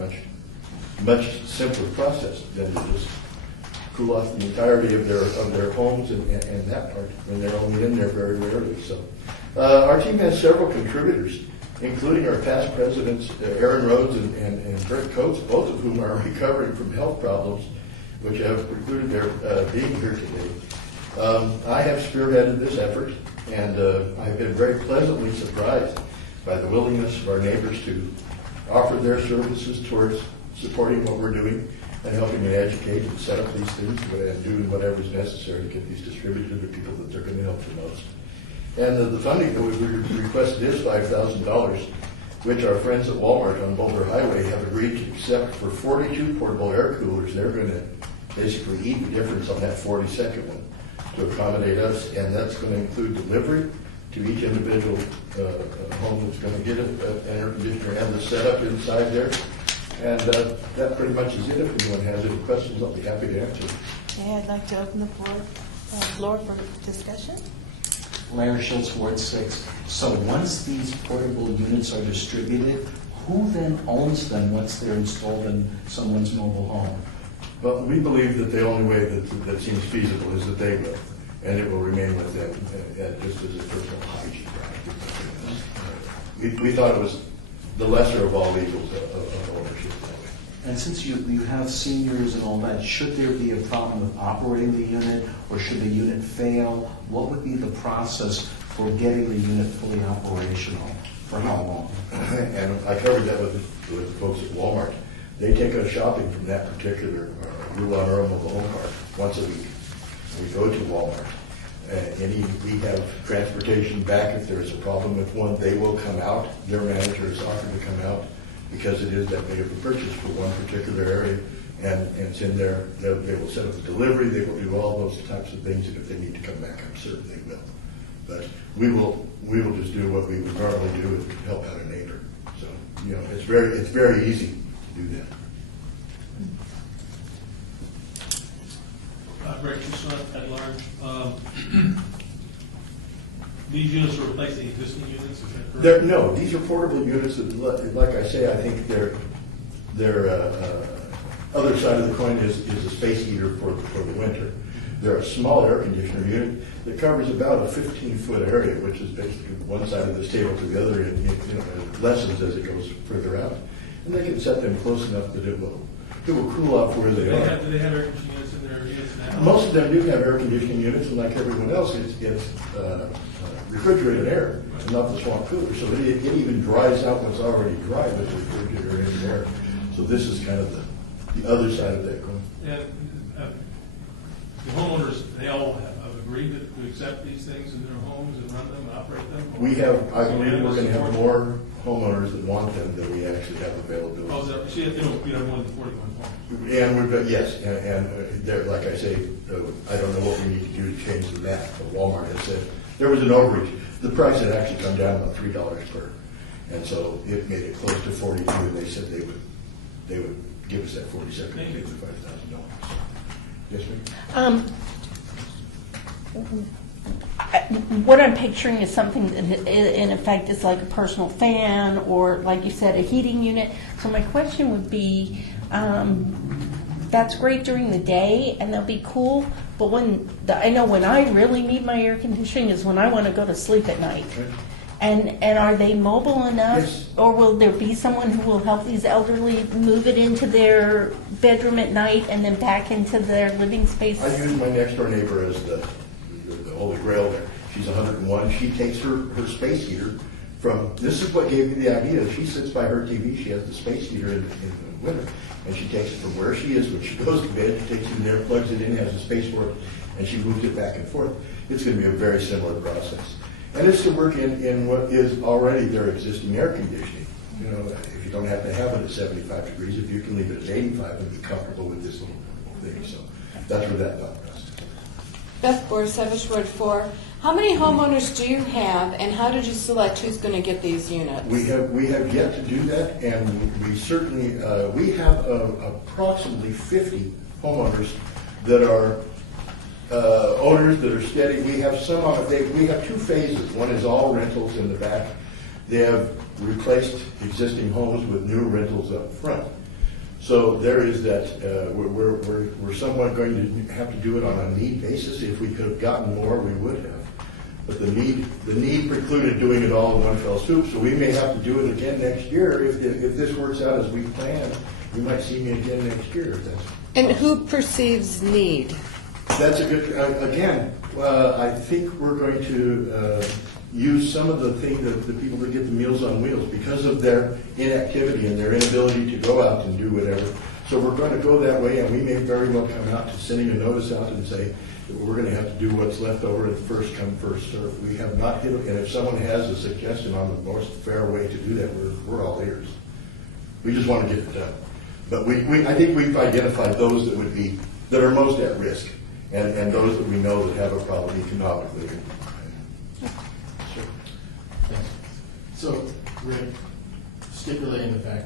much simpler process than to just cool off the entirety of their homes and that part, when they're only in there very rarely. So our team has several contributors, including our past presidents, Aaron Rhodes and Brent Coates, both of whom are recovering from health problems, which have precluded their being here today. I have spearheaded this effort, and I've been very pleasantly surprised by the willingness of our neighbors to offer their services towards supporting what we're doing and helping to educate and set up these things and doing whatever is necessary to get these distributed to the people that they're going to help the most. And the funding that we requested is $5,000, which our friends at Walmart on Boulder Highway have agreed to accept for 42 portable air coolers. They're going to basically eat the difference on that 42nd one to accommodate us, and that's going to include delivery to each individual home that's going to get an air conditioner and the setup inside there. And that pretty much is it. If anyone has any questions, I'll be happy to answer. Okay, I'd like to open the floor for discussion. Larry Schultz, Ward 6. So once these portable units are distributed, who then owns them once they're installed in someone's mobile home? Well, we believe that the only way that seems feasible is that they will, and it will remain with them just as a personal hygiene practice. We thought it was the lesser of all evils of ownership that way. And since you have seniors and all that, should there be a problem with operating the unit, or should the unit fail? What would be the process for getting the unit fully operational? For how long? And I covered that with the folks at Walmart. They take us shopping from that particular Rule on Our Mobile Home Park once a week. We go to Walmart. We have transportation back if there's a problem with one. They will come out. Their manager is offered to come out because it is that big of a purchase for one particular area, and it's in there. They will set up the delivery. They will do all those types of things, and if they need to come back, I'm certain they will. But we will just do what we would normally do and help out a neighbor. So it's very easy to do that. Brett Toussaint at large. These units are replacing existing units, is that correct? No, these are portable units that, like I say, I think their other side of the coin is a space heater for the winter. They're a small air conditioner unit that covers about a 15-foot area, which is basically one side of this table to the other, and it lessens as it goes further out. And they can set them close enough that it will cool off where they are. Do they have air conditioning units in there their units now? Most of them do have air conditioning units, and like everyone else, it's refrigerated air, not the swamp cooler. So it even dries out what's already dry with refrigerated air. So this is kind of the other side of that coin. And the homeowners, they all have agreed to accept these things in their homes and run them, operate them? We have, I believe we're going to have more homeowners that want them than we actually have availability. Oh, is that, see, you have more than 41 homes. And we've got, yes, and there, like I say, I don't know what we need to do to change the map, but Walmart has said, there was an overreach. The price had actually come down about $3 per, and so it made it close to 42, and they said they would give us that 47, and give us $5,000. Yes, ma'am? What I'm picturing is something that in effect is like a personal fan or, like you said, a heating unit. So my question would be, that's great during the day and they'll be cool, but I know when I really need my air conditioning is when I want to go to sleep at night. And are they mobile enough? Yes. Or will there be someone who will help these elderly move it into their bedroom at night and then back into their living space? I use my next door neighbor as the holy grail there. She's 101. She takes her space heater from, this is what gave me the idea. She sits by her TV. She has the space heater in the winter. And she takes it from where she is when she goes to bed. She takes it in there, plugs it in, has a space for it, and she moves it back and forth. It's going to be a very similar process. And it's to work in what is already their existing air conditioning. You know, if you don't have to have it at 75 degrees, if you can leave it at 85 and be comfortable with this little thing. So that's where that thought process. Beth Borsevich, Ward 4. How many homeowners do you have, and how did you select who's going to get these units? We have yet to do that, and we certainly we have approximately 50 homeowners that are owners that are steady. We have some on it. We have two phases. One is all rentals in the back. They have replaced existing homes with new rentals up front. So there is that. We're somewhat going to have to do it on a need basis. If we could have gotten more, we would have. But the need precluded doing it all in one fell swoop. So we may have to do it again next year if this works out as we planned. You might see me again next year. And who perceives need? That's a good. Again, I think we're going to use some of the things that the people that get the Meals on Wheels because of their inactivity and their inability to go out and do whatever. So we're going to go that way, and we may very well come out to sending a notice out and say that we're going to have to do what's left over at first come, first serve. We have not hit it, and if someone has a suggestion on the most fair way to do that, we're all ears. We just want to get it done. But I think we've identified those that are most at risk, and those that we know that have a problem economically. So, Rick, stipulating the fact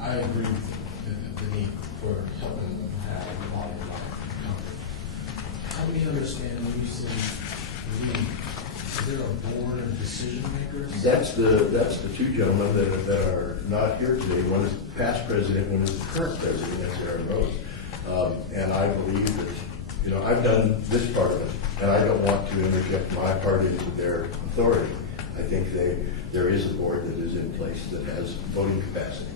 I agree with the need for helping them have a quality of life. How do you understand when you say lead? Is there a board of decision makers? That's the two gentlemen that are not here today. One is the past president, one is the current president. That's Aaron Rose. And I believe that I've done this part of it, and I don't want to interject my part into their authority. I think there is a board that is in place that has voting capacity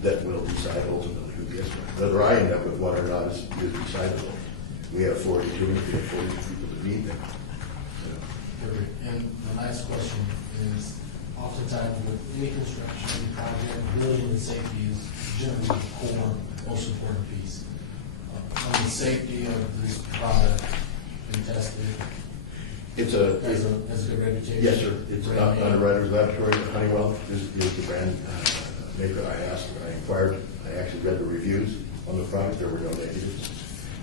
that will decide ultimately who gets one. Whether I end up with one or not is decidable. We have 42, we have 40 people that need them. And the last question is, oftentimes with any construction project, building and safety is generally the core, most important piece. On the safety of this product, been tested. Has a good reputation. Yes, sir. It's not Underwriters Laboratory. Honeywell is the brand maker. I inquired. I actually read the reviews on the product. There were no negatives,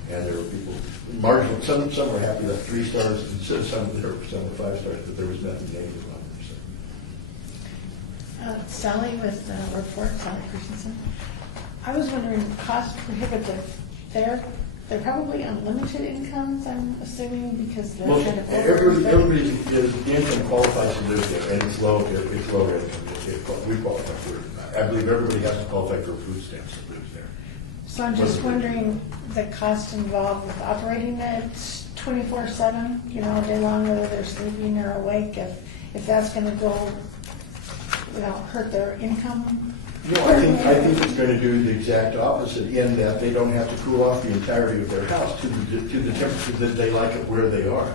and there were people marginal. Some were happy that 3 stars, and some were 5 stars, but there was nothing negative on them. So. Sally with report. Sally Christensen. I was wondering, cost prohibitive. They're probably unlimited incomes, I'm assuming, because they're kind of everybody is income qualifies to live there, and it's low income. We qualify for it. I believe everybody has to qualify for food stamps that lives there. So I'm just wondering the cost involved with operating it 24/7, all day long, whether they're sleeping or awake, if that's going to go, hurt their income No, I think it's going to do the exact opposite in that they don't have to cool off the entirety of their house to the temperature that they like it where they are.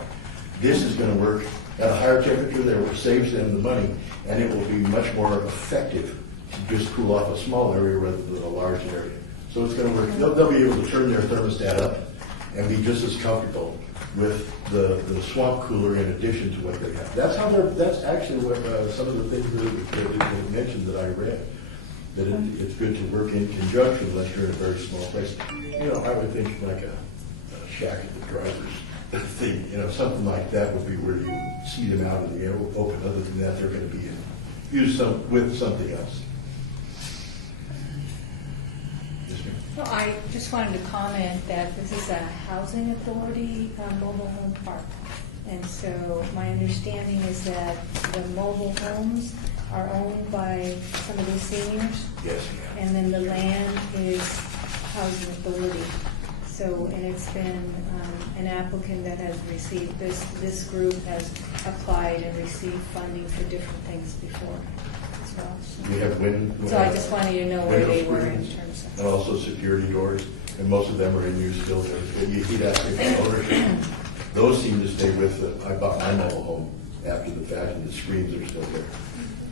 This is going to work at a higher temperature there, which saves them the money, and it will be much more effective to just cool off a small area rather than a large area. So it's going to work. They'll be able to turn their thermostat up and be just as comfortable with the swamp cooler in addition to what they have. That's actually what some of the things that they mentioned that I read. That it's good to work in conjunction unless you're in a very small place. You know, I would think like a shack at the driver's thing, you know, something like that would be where you see them out in the open. Other than that, they're going to be used with something else. Well, I just wanted to comment that this is a housing authority mobile home park. And so my understanding is that the mobile homes are owned by some of the seniors. Yes. And then the land is housing authority. So, and it's been an applicant that has received, this group has applied and received funding for different things before as well. We have wind. So I just wanted you to know where they were in terms of. And also security doors, and most of them are in use still. He'd ask me for ownership. Those seem to stay with them. I bought my mobile home after the fact, and the screens are still there.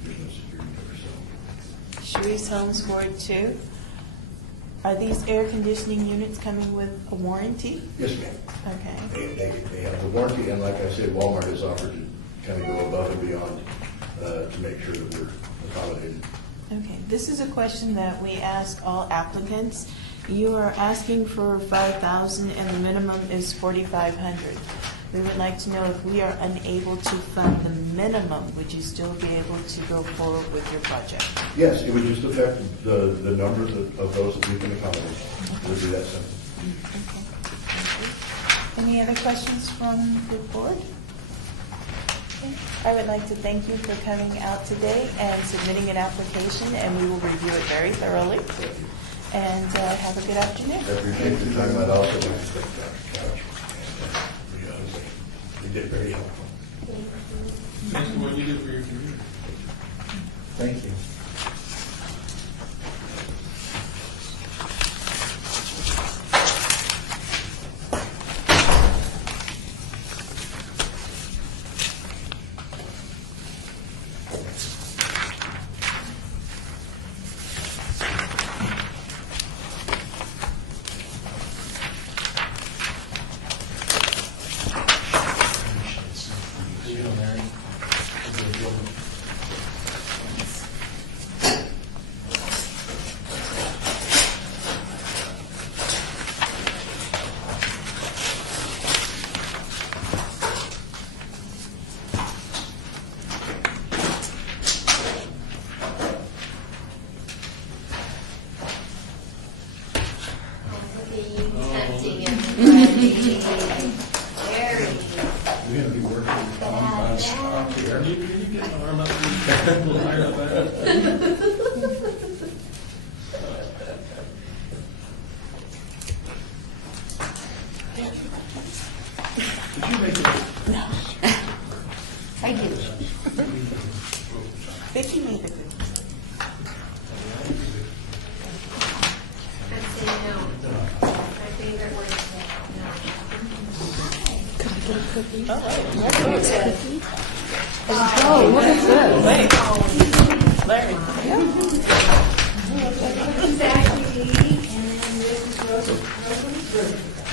There's no security door, so. Sharice Homes Ward 2. Are these air conditioning units coming with a warranty? Yes, ma'am. Okay. They have the warranty, and like I said, Walmart has offered to kind of go above and beyond to make sure that we're accommodated. Okay, this is a question that we ask all applicants. You are asking for $5,000 and the minimum is $4,500. We would like to know if we are unable to fund the minimum, would you still be able to go forward with your project? Yes, it would just affect the numbers of those that we can accommodate. It would be that simple. Okay. Any other questions from the board? Okay. I would like to thank you for coming out today and submitting an application, and we will review it very thoroughly. And have a good afternoon. I appreciate your time. I'd also like to thank Dr. Couch. You did very helpful. Thanks for what you did for your community. Thank you.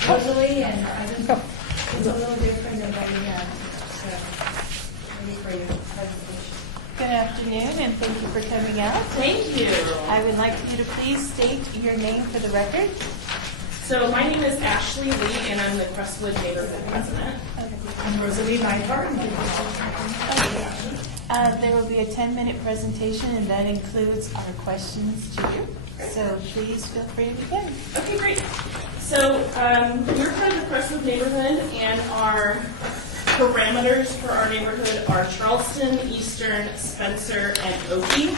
Rosalie, and I think it's a little different than what we had. So, ready for your presentation. Good afternoon, and thank you for coming out. Thank you. I would like you to please state your name for the record. So my name is Ashley Lee, and I'm the Crestwood neighborhood president. I'm Rosalie Neidhart. There will be a 10-minute presentation, and that includes our questions to you. So please feel free to begin. Okay, great. So we're part of the Crestwood neighborhood, and our parameters for our neighborhood are Charleston, Eastern, Spencer, and Oakey.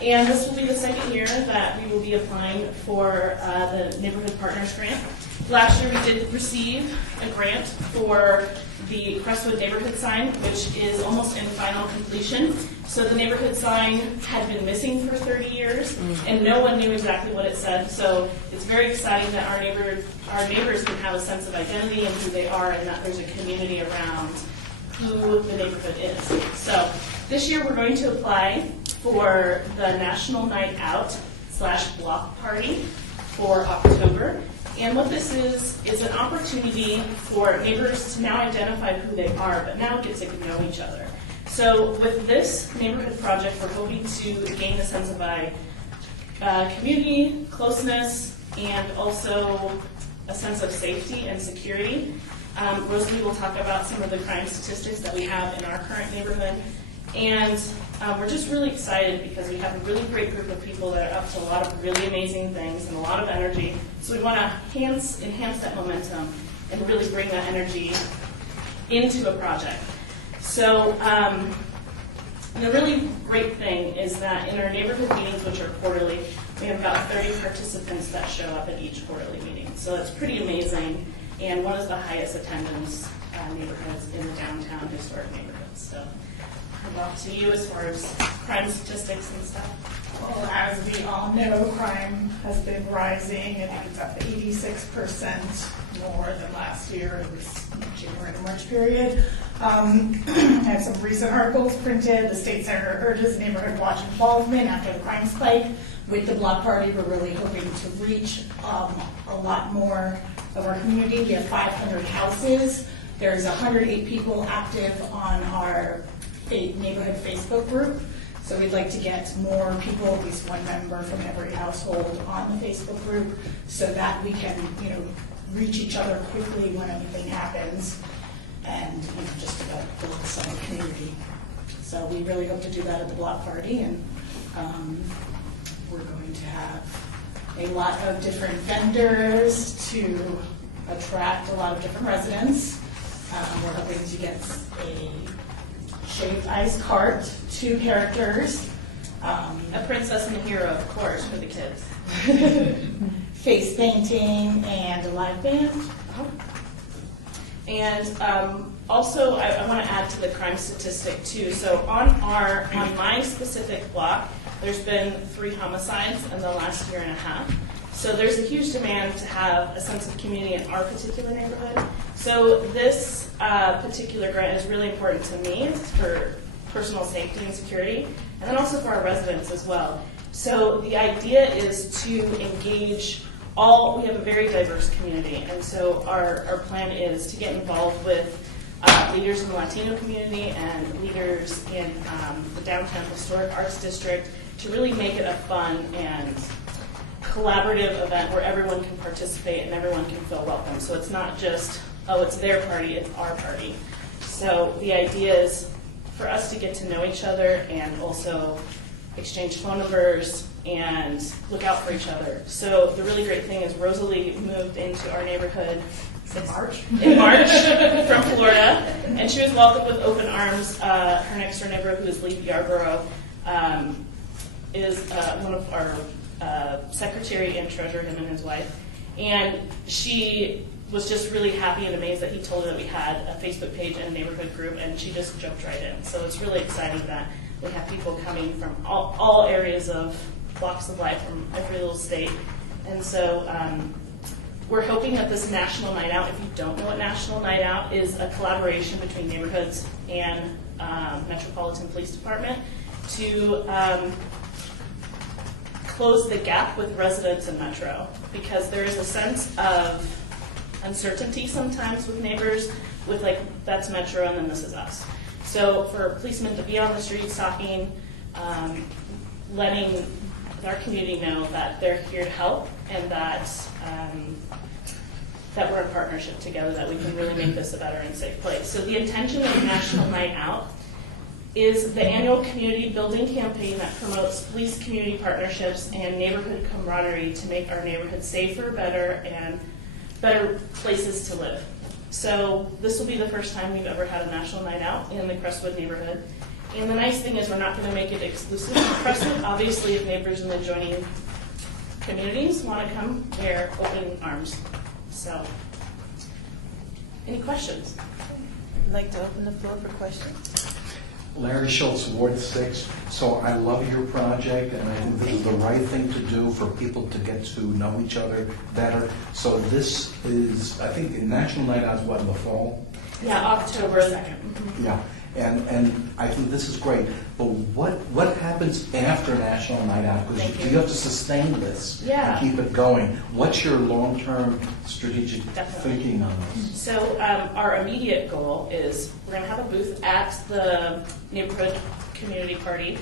And this will be the second year that we will be applying for the Neighborhood Partners Grant. Last year, we did receive a grant for the Crestwood neighborhood sign, which is almost in final completion. So the neighborhood sign had been missing for 30 years, and no one knew exactly what it said. So it's very exciting that our neighbors can have a sense of identity and who they are, and that there's a community around who the neighborhood is. So this year, we're going to apply for the National Night Out / Block Party for October. And what this is an opportunity for neighbors to now identify who they are, but now get to know each other. So with this neighborhood project, we're hoping to gain a sense of community, closeness, and also a sense of safety and security. Rosalie will talk about some of the crime statistics that we have in our current neighborhood. And we're just really excited because we have a really great group of people that are up to a lot of really amazing things and a lot of energy. So we want to enhance that momentum and really bring that energy into a project. So the really great thing is that in our neighborhood meetings, which are quarterly, we have about 30 participants that show up at each quarterly meeting. So that's pretty amazing, and one of the highest attendance neighborhoods in the downtown historic neighborhoods. So off to you as far as crime statistics and stuff. Well, as we all know, crime has been rising. I think it's up to 86% more than last year in this January to March period. I have some recent articles printed. The state senator urges neighborhood watch involvement after the crime spike. With the block party, we're really hoping to reach a lot more of our community. We have 500 houses. There's 108 people active on our neighborhood Facebook group. So we'd like to get more people, at least one member from every household on the Facebook group, so that we can, reach each other quickly when anything happens, and just to build some community. So we really hope to do that at the block party, and we're going to have a lot of different vendors to attract a lot of different residents. We're hoping to get a shaved ice cart, 2 characters. A princess and a hero, of course, for the kids. Face painting and a live band. And also, I want to add to the crime statistic too. So on my specific block, there's been 3 homicides in the last year and a half. So there's a huge demand to have a sense of community in our particular neighborhood. So this particular grant is really important to me. It's for personal safety and security, and then also for our residents as well. So the idea is to engage we have a very diverse community, and so our plan is to get involved with leaders in the Latino community and leaders in the downtown historic arts district to really make it a fun and collaborative event where everyone can participate and everyone can feel welcome. So it's not just, it's their party, it's our party. So the idea is for us to get to know each other and also exchange phone numbers and look out for each other. So the really great thing is Rosalie moved into our neighborhood in March from Florida, and she was welcomed with open arms. Her next door neighbor, who is Lee Yarborough, is one of our secretary and treasurer, him and his wife, and she was just really happy and amazed that he told her that we had a Facebook page and a neighborhood group, and she just jumped right in. So it's really exciting that we have people coming from all areas of walks of life from every little state. And so we're hoping that this National Night Out, if you don't know what National Night Out is, a collaboration between neighborhoods and Metropolitan Police Department to close the gap with residents in Metro, because there is a sense of uncertainty sometimes with neighbors, with like, that's Metro and then this is us. So for policemen to be on the streets talking, letting our community know that they're here to help and that that we're in partnership together, that we can really make this a better and safe place. So the intention of National Night Out is the annual community building campaign that promotes police community partnerships and neighborhood camaraderie to make our neighborhood safer, better, and better places to live. So this will be the first time we've ever had a National Night Out in the Crestwood neighborhood. And the nice thing is we're not going to make it exclusive to Crestwood. Obviously, if neighbors in the adjoining communities want to come, they're open arms. So, any questions? I'd like to open the floor for questions. Larry Schultz, Ward 6. So I love your project, and I think this is the right thing to do for people to get to know each other better. So this is, I think, National Night Out is what, in the fall? Yeah, October 2nd. Yeah, and I think this is great. But what happens after National Night Out? Because you have to sustain this Yeah. and keep it going. What's your long-term strategic Definitely. thinking on this? So our immediate goal is we're going to have a booth at the neighborhood community party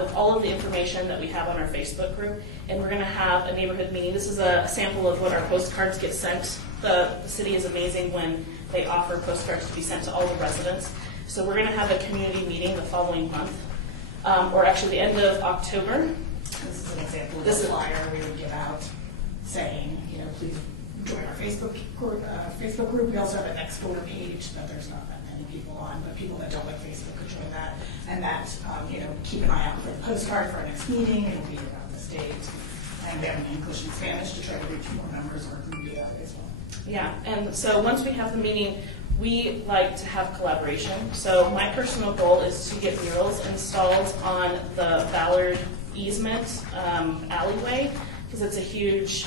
with all of the information that we have on our Facebook group, and we're going to have a neighborhood meeting. This is a sample of what our postcards get sent. The city is amazing when they offer postcards to be sent to all the residents. So we're going to have a community meeting the following month, or actually the end of October. This is an example of This a is- flyer we would give out saying, please join our Facebook group. We also have an Explorer page that there's not that many people on, but people that don't like Facebook could join that. And that, keep an eye out for the postcard for our next meeting. It'll be about the state. And we have an English and Spanish to try to reach more members of our community that way as well. Yeah, and so once we have the meeting, we like to have collaboration. So my personal goal is to get murals installed on the Ballard easement alleyway, because it's a huge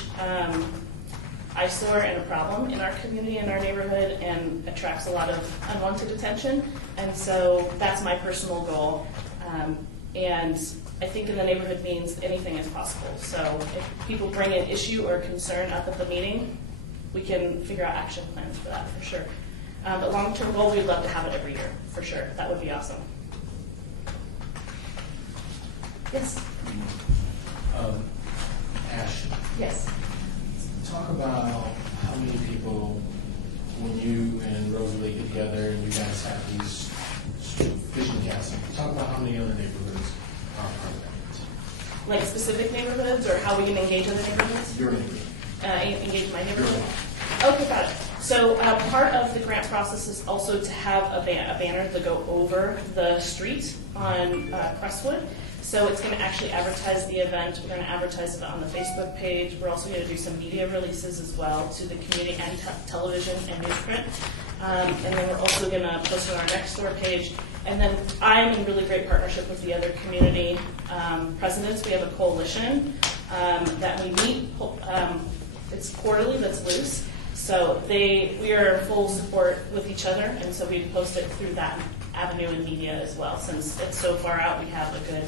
eyesore and a problem in our community, in our neighborhood, and attracts a lot of unwanted attention. And so that's my personal goal. And I think in the neighborhood means anything is possible. So if people bring an issue or concern up at the meeting, we can figure out action plans for that, for sure. But long-term goal, we'd love to have it every year, for sure. That would be awesome. Yes? Ash, Yes. talk about how many people, when you and Rosalie get together and you guys have these vision casting, talk about how many other neighborhoods are part of that. Like specific neighborhoods, or how we can engage other neighborhoods? Your neighborhood. Engage my neighborhood? Okay, got it. So part of the grant process is also to have a banner to go over the street on Crestwood. So it's going to actually advertise the event. We're going to advertise it on the Facebook page. We're also going to do some media releases as well to the community and television and newsprint. And then we're also going to post it on our Nextdoor page. And then I'm in really great partnership with the other community presidents. We have a coalition that we meet. It's quarterly, that's loose. So we are in full support with each other, and so we post it through that avenue in media as well. Since it's so far out, we have a good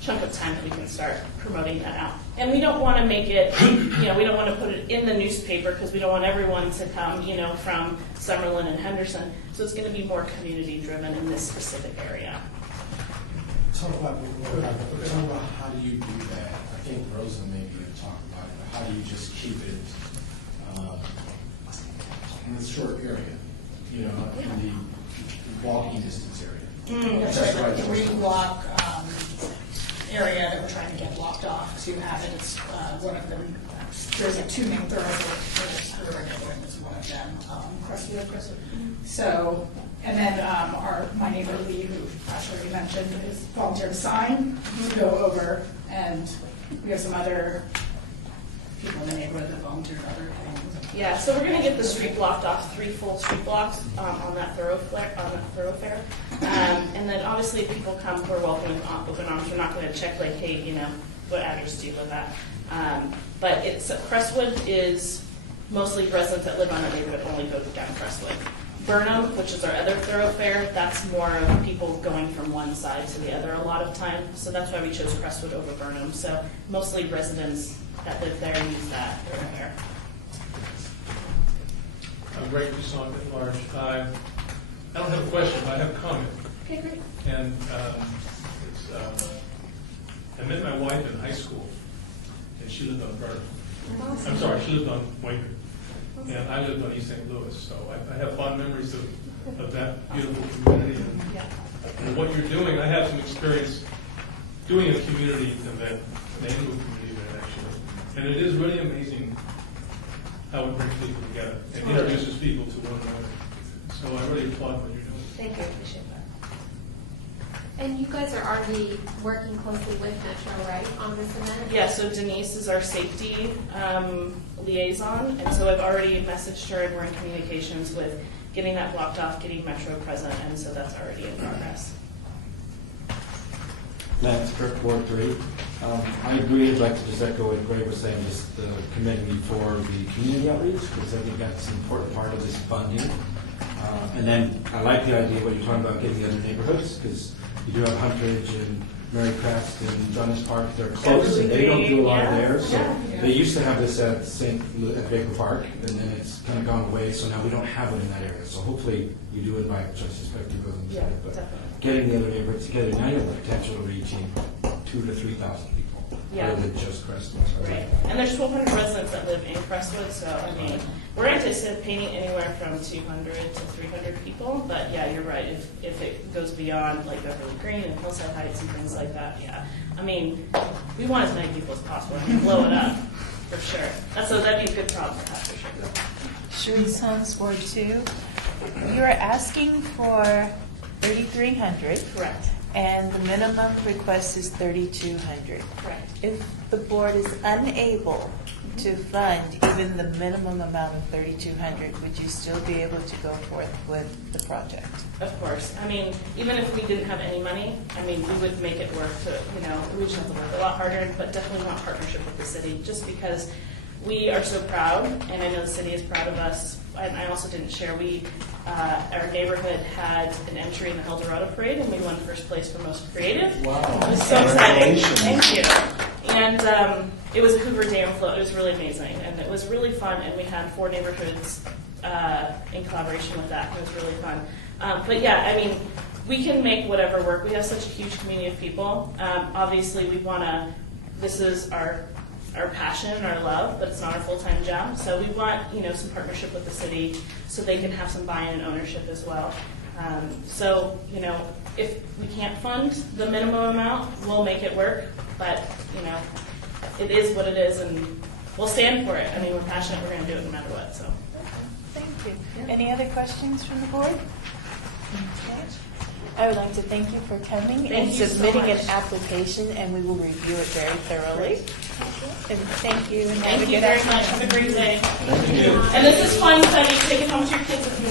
chunk of time that we can start promoting that out. And we don't want to make it, we don't want to put it in the newspaper because we don't want everyone to come, from Summerlin and Henderson. So it's going to be more community driven in this specific area. Talk about how do you do that? I think Rosa maybe talked about it, but how do you just keep it in a short area, in the walking distance area? That's right, the green block area that we're trying to get blocked off. So you have it, it's one of them. There's like two main thoroughfares. It's one of them, Crestwood. So, and then my neighbor Lee, who Ash already mentioned, is volunteered to sign to go over, and we have some other people in the neighborhood that volunteered other things. Yeah, so we're going to get the street blocked off, 3 full street blocks on that thoroughfare. And then obviously if people come, we're welcome with open arms. We're not going to check like, hey, what address do you live at? But Crestwood is mostly residents that live on that neighborhood only go down Crestwood. Burnham, which is our other thoroughfare, that's more of people going from one side to the other a lot of time. So that's why we chose Crestwood over Burnham. So mostly residents that live there use that thoroughfare. I'm Ray Toussaint at large. I don't have a question, but I have a comment. Okay, great. And I met my wife in high school, and she lived on Burnham. Awesome. I'm sorry, she lived on Waker. And I lived on East St. Louis, so I have fond memories of that beautiful community. And what you're doing, I have some experience doing a community event, an annual community event actually. And it is really amazing how it brings people together and introduces people to one another. So I really applaud what you're doing. Thank you, appreciate that. And you guys are already working closely with Metro, right, on this event? Yeah, so Denise is our safety liaison, and so I've already messaged her and we're in communications with getting that blocked off, getting Metro present, and so that's already in progress. Lance Kirk, Ward 3. I agree, I'd like to just echo what Greg was saying, just commending you for the community outreach, because I think that's an important part of this funding. And then I like the idea of what you're talking about getting the other neighborhoods, because you do have Huntridge and Marycrest and Dundas Park, they're close and they don't do a lot of theirs. So they used to have this at Baker Park, and then it's kind of gone away, so now we don't have it in that area. So hopefully you do invite, which I suspect you will. Yeah, but definitely. getting the other neighborhoods together, now you have the potential of reaching 2,000 to 3,000 people, rather than just Crestwood. Right, and there's 1,200 residents that live in Crestwood, so I mean, we're anticipating anywhere from 200 to 300 people, but yeah, you're right, if it goes beyond like Beverly Green and Hillside Heights and things like that, yeah. I mean, we want as many people as possible, I mean, blow it up, for sure. That'd be a good problem to have, for sure. Cherise Hans, Ward 2. You're asking for 3,300. Correct. And the minimum request is 3,200. Correct. If the board is unable to fund even the minimum amount of 3,200, would you still be able to go forth with the project? Of course. I mean, even if we didn't have any money, I mean, we would make it work to, we just have to work a lot harder, but definitely want partnership with the city, just because we are so proud, and I know the city is proud of us. And I also didn't share, our neighborhood had an entry in the El Dorado Parade, and we won first place for most creative. Wow. It was so exciting. Thank you. And it was a Hoover Dam float. It was really amazing, and it was really fun, and we had 4 neighborhoods in collaboration with that. It was really fun. But yeah, I mean, we can make whatever work. We have such a huge community of people. Obviously, we want to, this is our passion, our love, but it's not our full-time job. So we want, some partnership with the city so they can have some buy-in and ownership as well. So, if we can't fund the minimum amount, we'll make it work. But, it is what it is, and we'll stand for it. I mean, we're passionate. We're going to do it no matter what. So. Thank you. Any other questions from the board? Okay. I would like to thank you for coming and submitting an application, and we will review it very thoroughly. And thank you. And Thank you very much. Have a great day. Thank you. And this is fun, so you take it home to your kids if you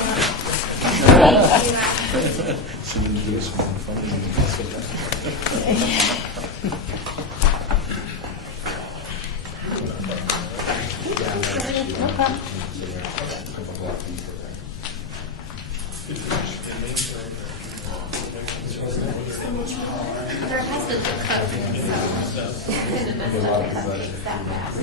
No problem. There has been some cuts, so in the mess up because it takes that fast.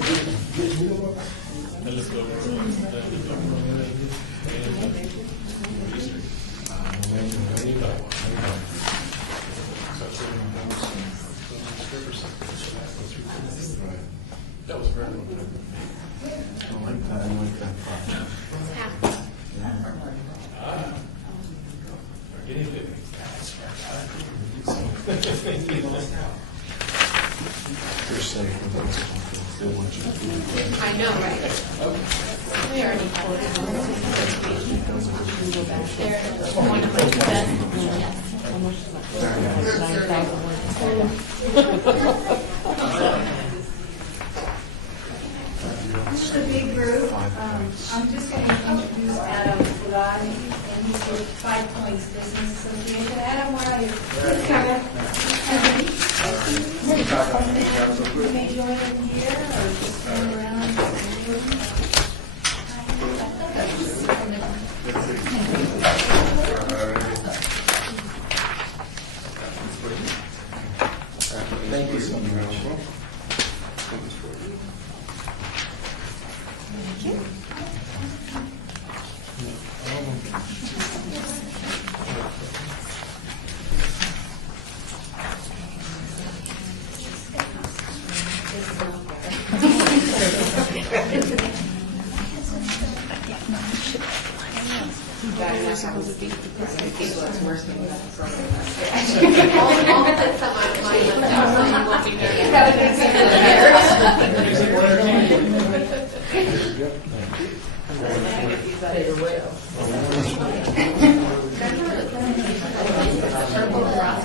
That was very good. I like that project. Guinea pig. You're safe. They want you to do it. I know, right? We already pulled it. There, one of the best. This is a big group. I'm just going to introduce Adam Fulani, and he's with 5 Points Business Association. Adam, where are you? You may join in here or just turn around. Thank you so much.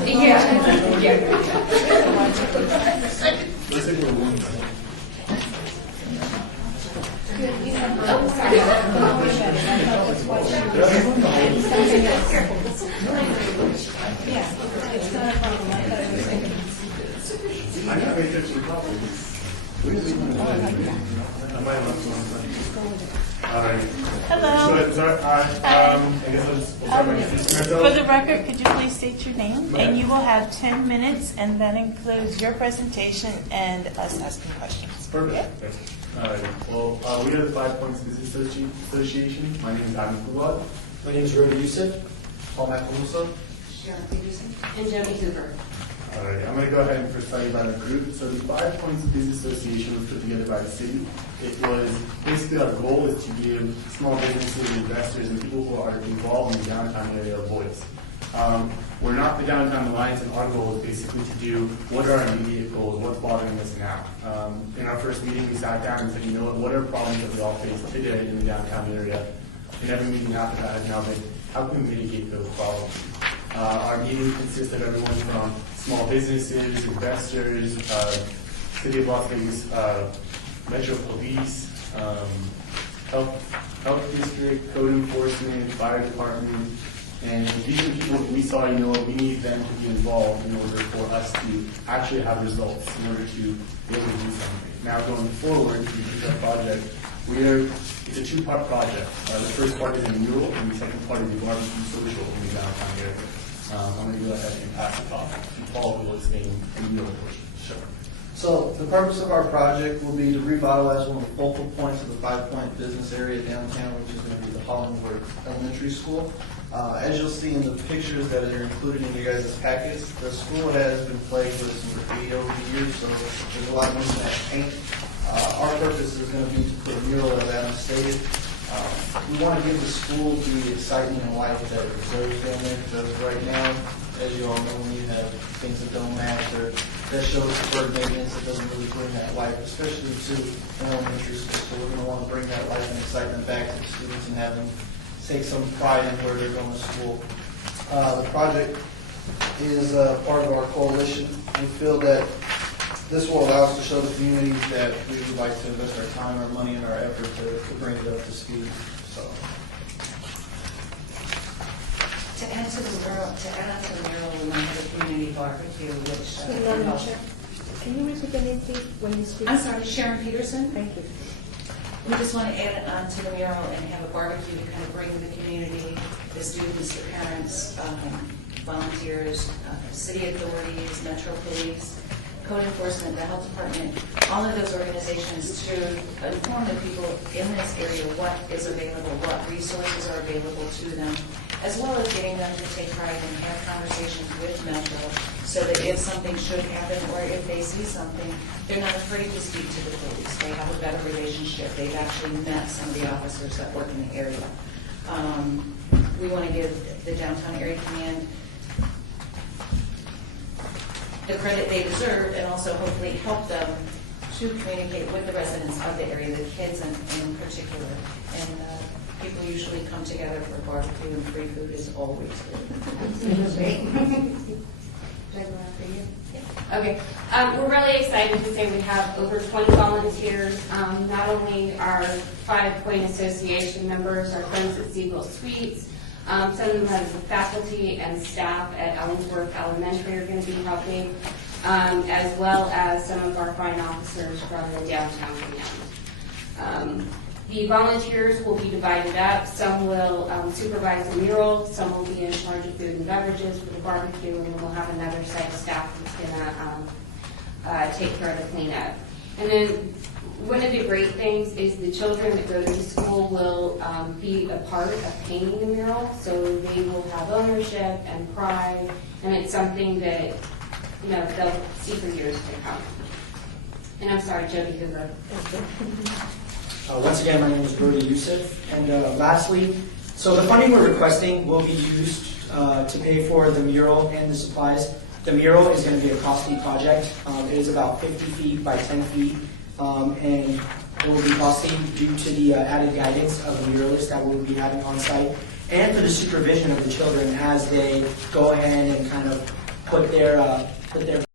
Yeah. Yeah, it's not a problem. I thought it was thinking. I got a picture of copies. Hello. I guess I'll just start by introducing For myself. the record, could you please state your name? Right. And you will have 10 minutes, and that includes your presentation and us asking questions. Perfect. All right. Well, we are the 5 Points Business Association. My name is Adam Kulad. My name is Rody Youssef. Paul Macaluso. Sharon Peterson. And Jody Hoover. All right. I'm going to go ahead and first tell you about our group. So the 5 Points Business Association was put together by the city. It was basically our goal is to give small businesses, investors, and people who are involved in the downtown area a voice. We're not the Downtown Alliance, and our goal is basically to do what are our immediate goals, what's bothering us now. In our first meeting, we sat down and said, you know what are problems that we all face today in the downtown area? And every meeting after that has now been, how can we mitigate those problems? Our meetings consist of everyone from small businesses, investors, City of Las Vegas, Metro Police, health district, code enforcement, fire department, and these are people that we saw, you know, we need them to be involved in order for us to actually have results, in order to be able to do something. Now going forward, to do our project, it's a two-part project. The first part is a mural, and the second part is a barbecue social in the downtown area. I'm going to go ahead and pass it off to Paul, who will explain the mural portion. Sure. So the purpose of our project will be to revitalize one of the focal points of the 5 Point business area downtown, which is going to be the Hollingwood Elementary School. As you'll see in the pictures that are included in your guys' packets, the school has been plagued with some graffiti over the years, so there's a lot of mismatched paint. Our purpose is going to be to put a mural, as Adam stated. We want to give the school the excitement and life that it deserves down there, because right now, as you all know, when you have things that don't match or that shows deferred maintenance, it doesn't really bring that life, especially to an elementary school. So we're going to want to bring that life and excitement back to the students and have them take some pride in where they're going to school. The project is part of our coalition. We feel that this will allow us to show the community that we would like to invest our time, our money, and our effort to bring it up to speed. So, To add to the mural, we might have a community barbecue, which. Can you repeat the name, please, when you speak? I'm sorry, Sharon Peterson. Thank you. We just want to add it on to the mural and have a barbecue to kind of bring the community, the students, the parents, volunteers, city authorities, Metro Police, code enforcement, the health department, all of those organizations to inform the people in this area what is available, what resources are available to them, as well as getting them to take pride and have conversations with Metro so that if something should happen or if they see something, they're not afraid to speak to the police. They have a better relationship. They've actually met some of the officers that work in the area. We want to give the Downtown Area Command the credit they deserve and also hopefully help them to communicate with the residents of the area, the kids in particular. And people usually come together for barbecue, and free food is always good. Okay, we're really excited to say we have over 20 volunteers. Not only our 5 Point Association members, our friends at Siegel Suites, some of them have faculty and staff at Ellensworth Elementary are going to be helping, as well as some of our fine officers from the downtown command. The volunteers will be divided up. Some will supervise the mural, some will be in charge of food and beverages for the barbecue, and then we'll have another set of staff that's going to take care of the cleanup. And then one of the great things is the children that go to school will be a part of painting the mural, so they will have ownership and pride, and it's something that they'll see for years to come. And I'm sorry, Jody Hoover. Once again, my name is Rody Youssef. And lastly, so the funding we're requesting will be used to pay for the mural and the supplies. The mural is going to be a costly project. It is about 50 feet by 10 feet. And it will be costly due to the added guidance of the muralist that we'll be having on site, and for the supervision of the children as they go ahead and kind of put their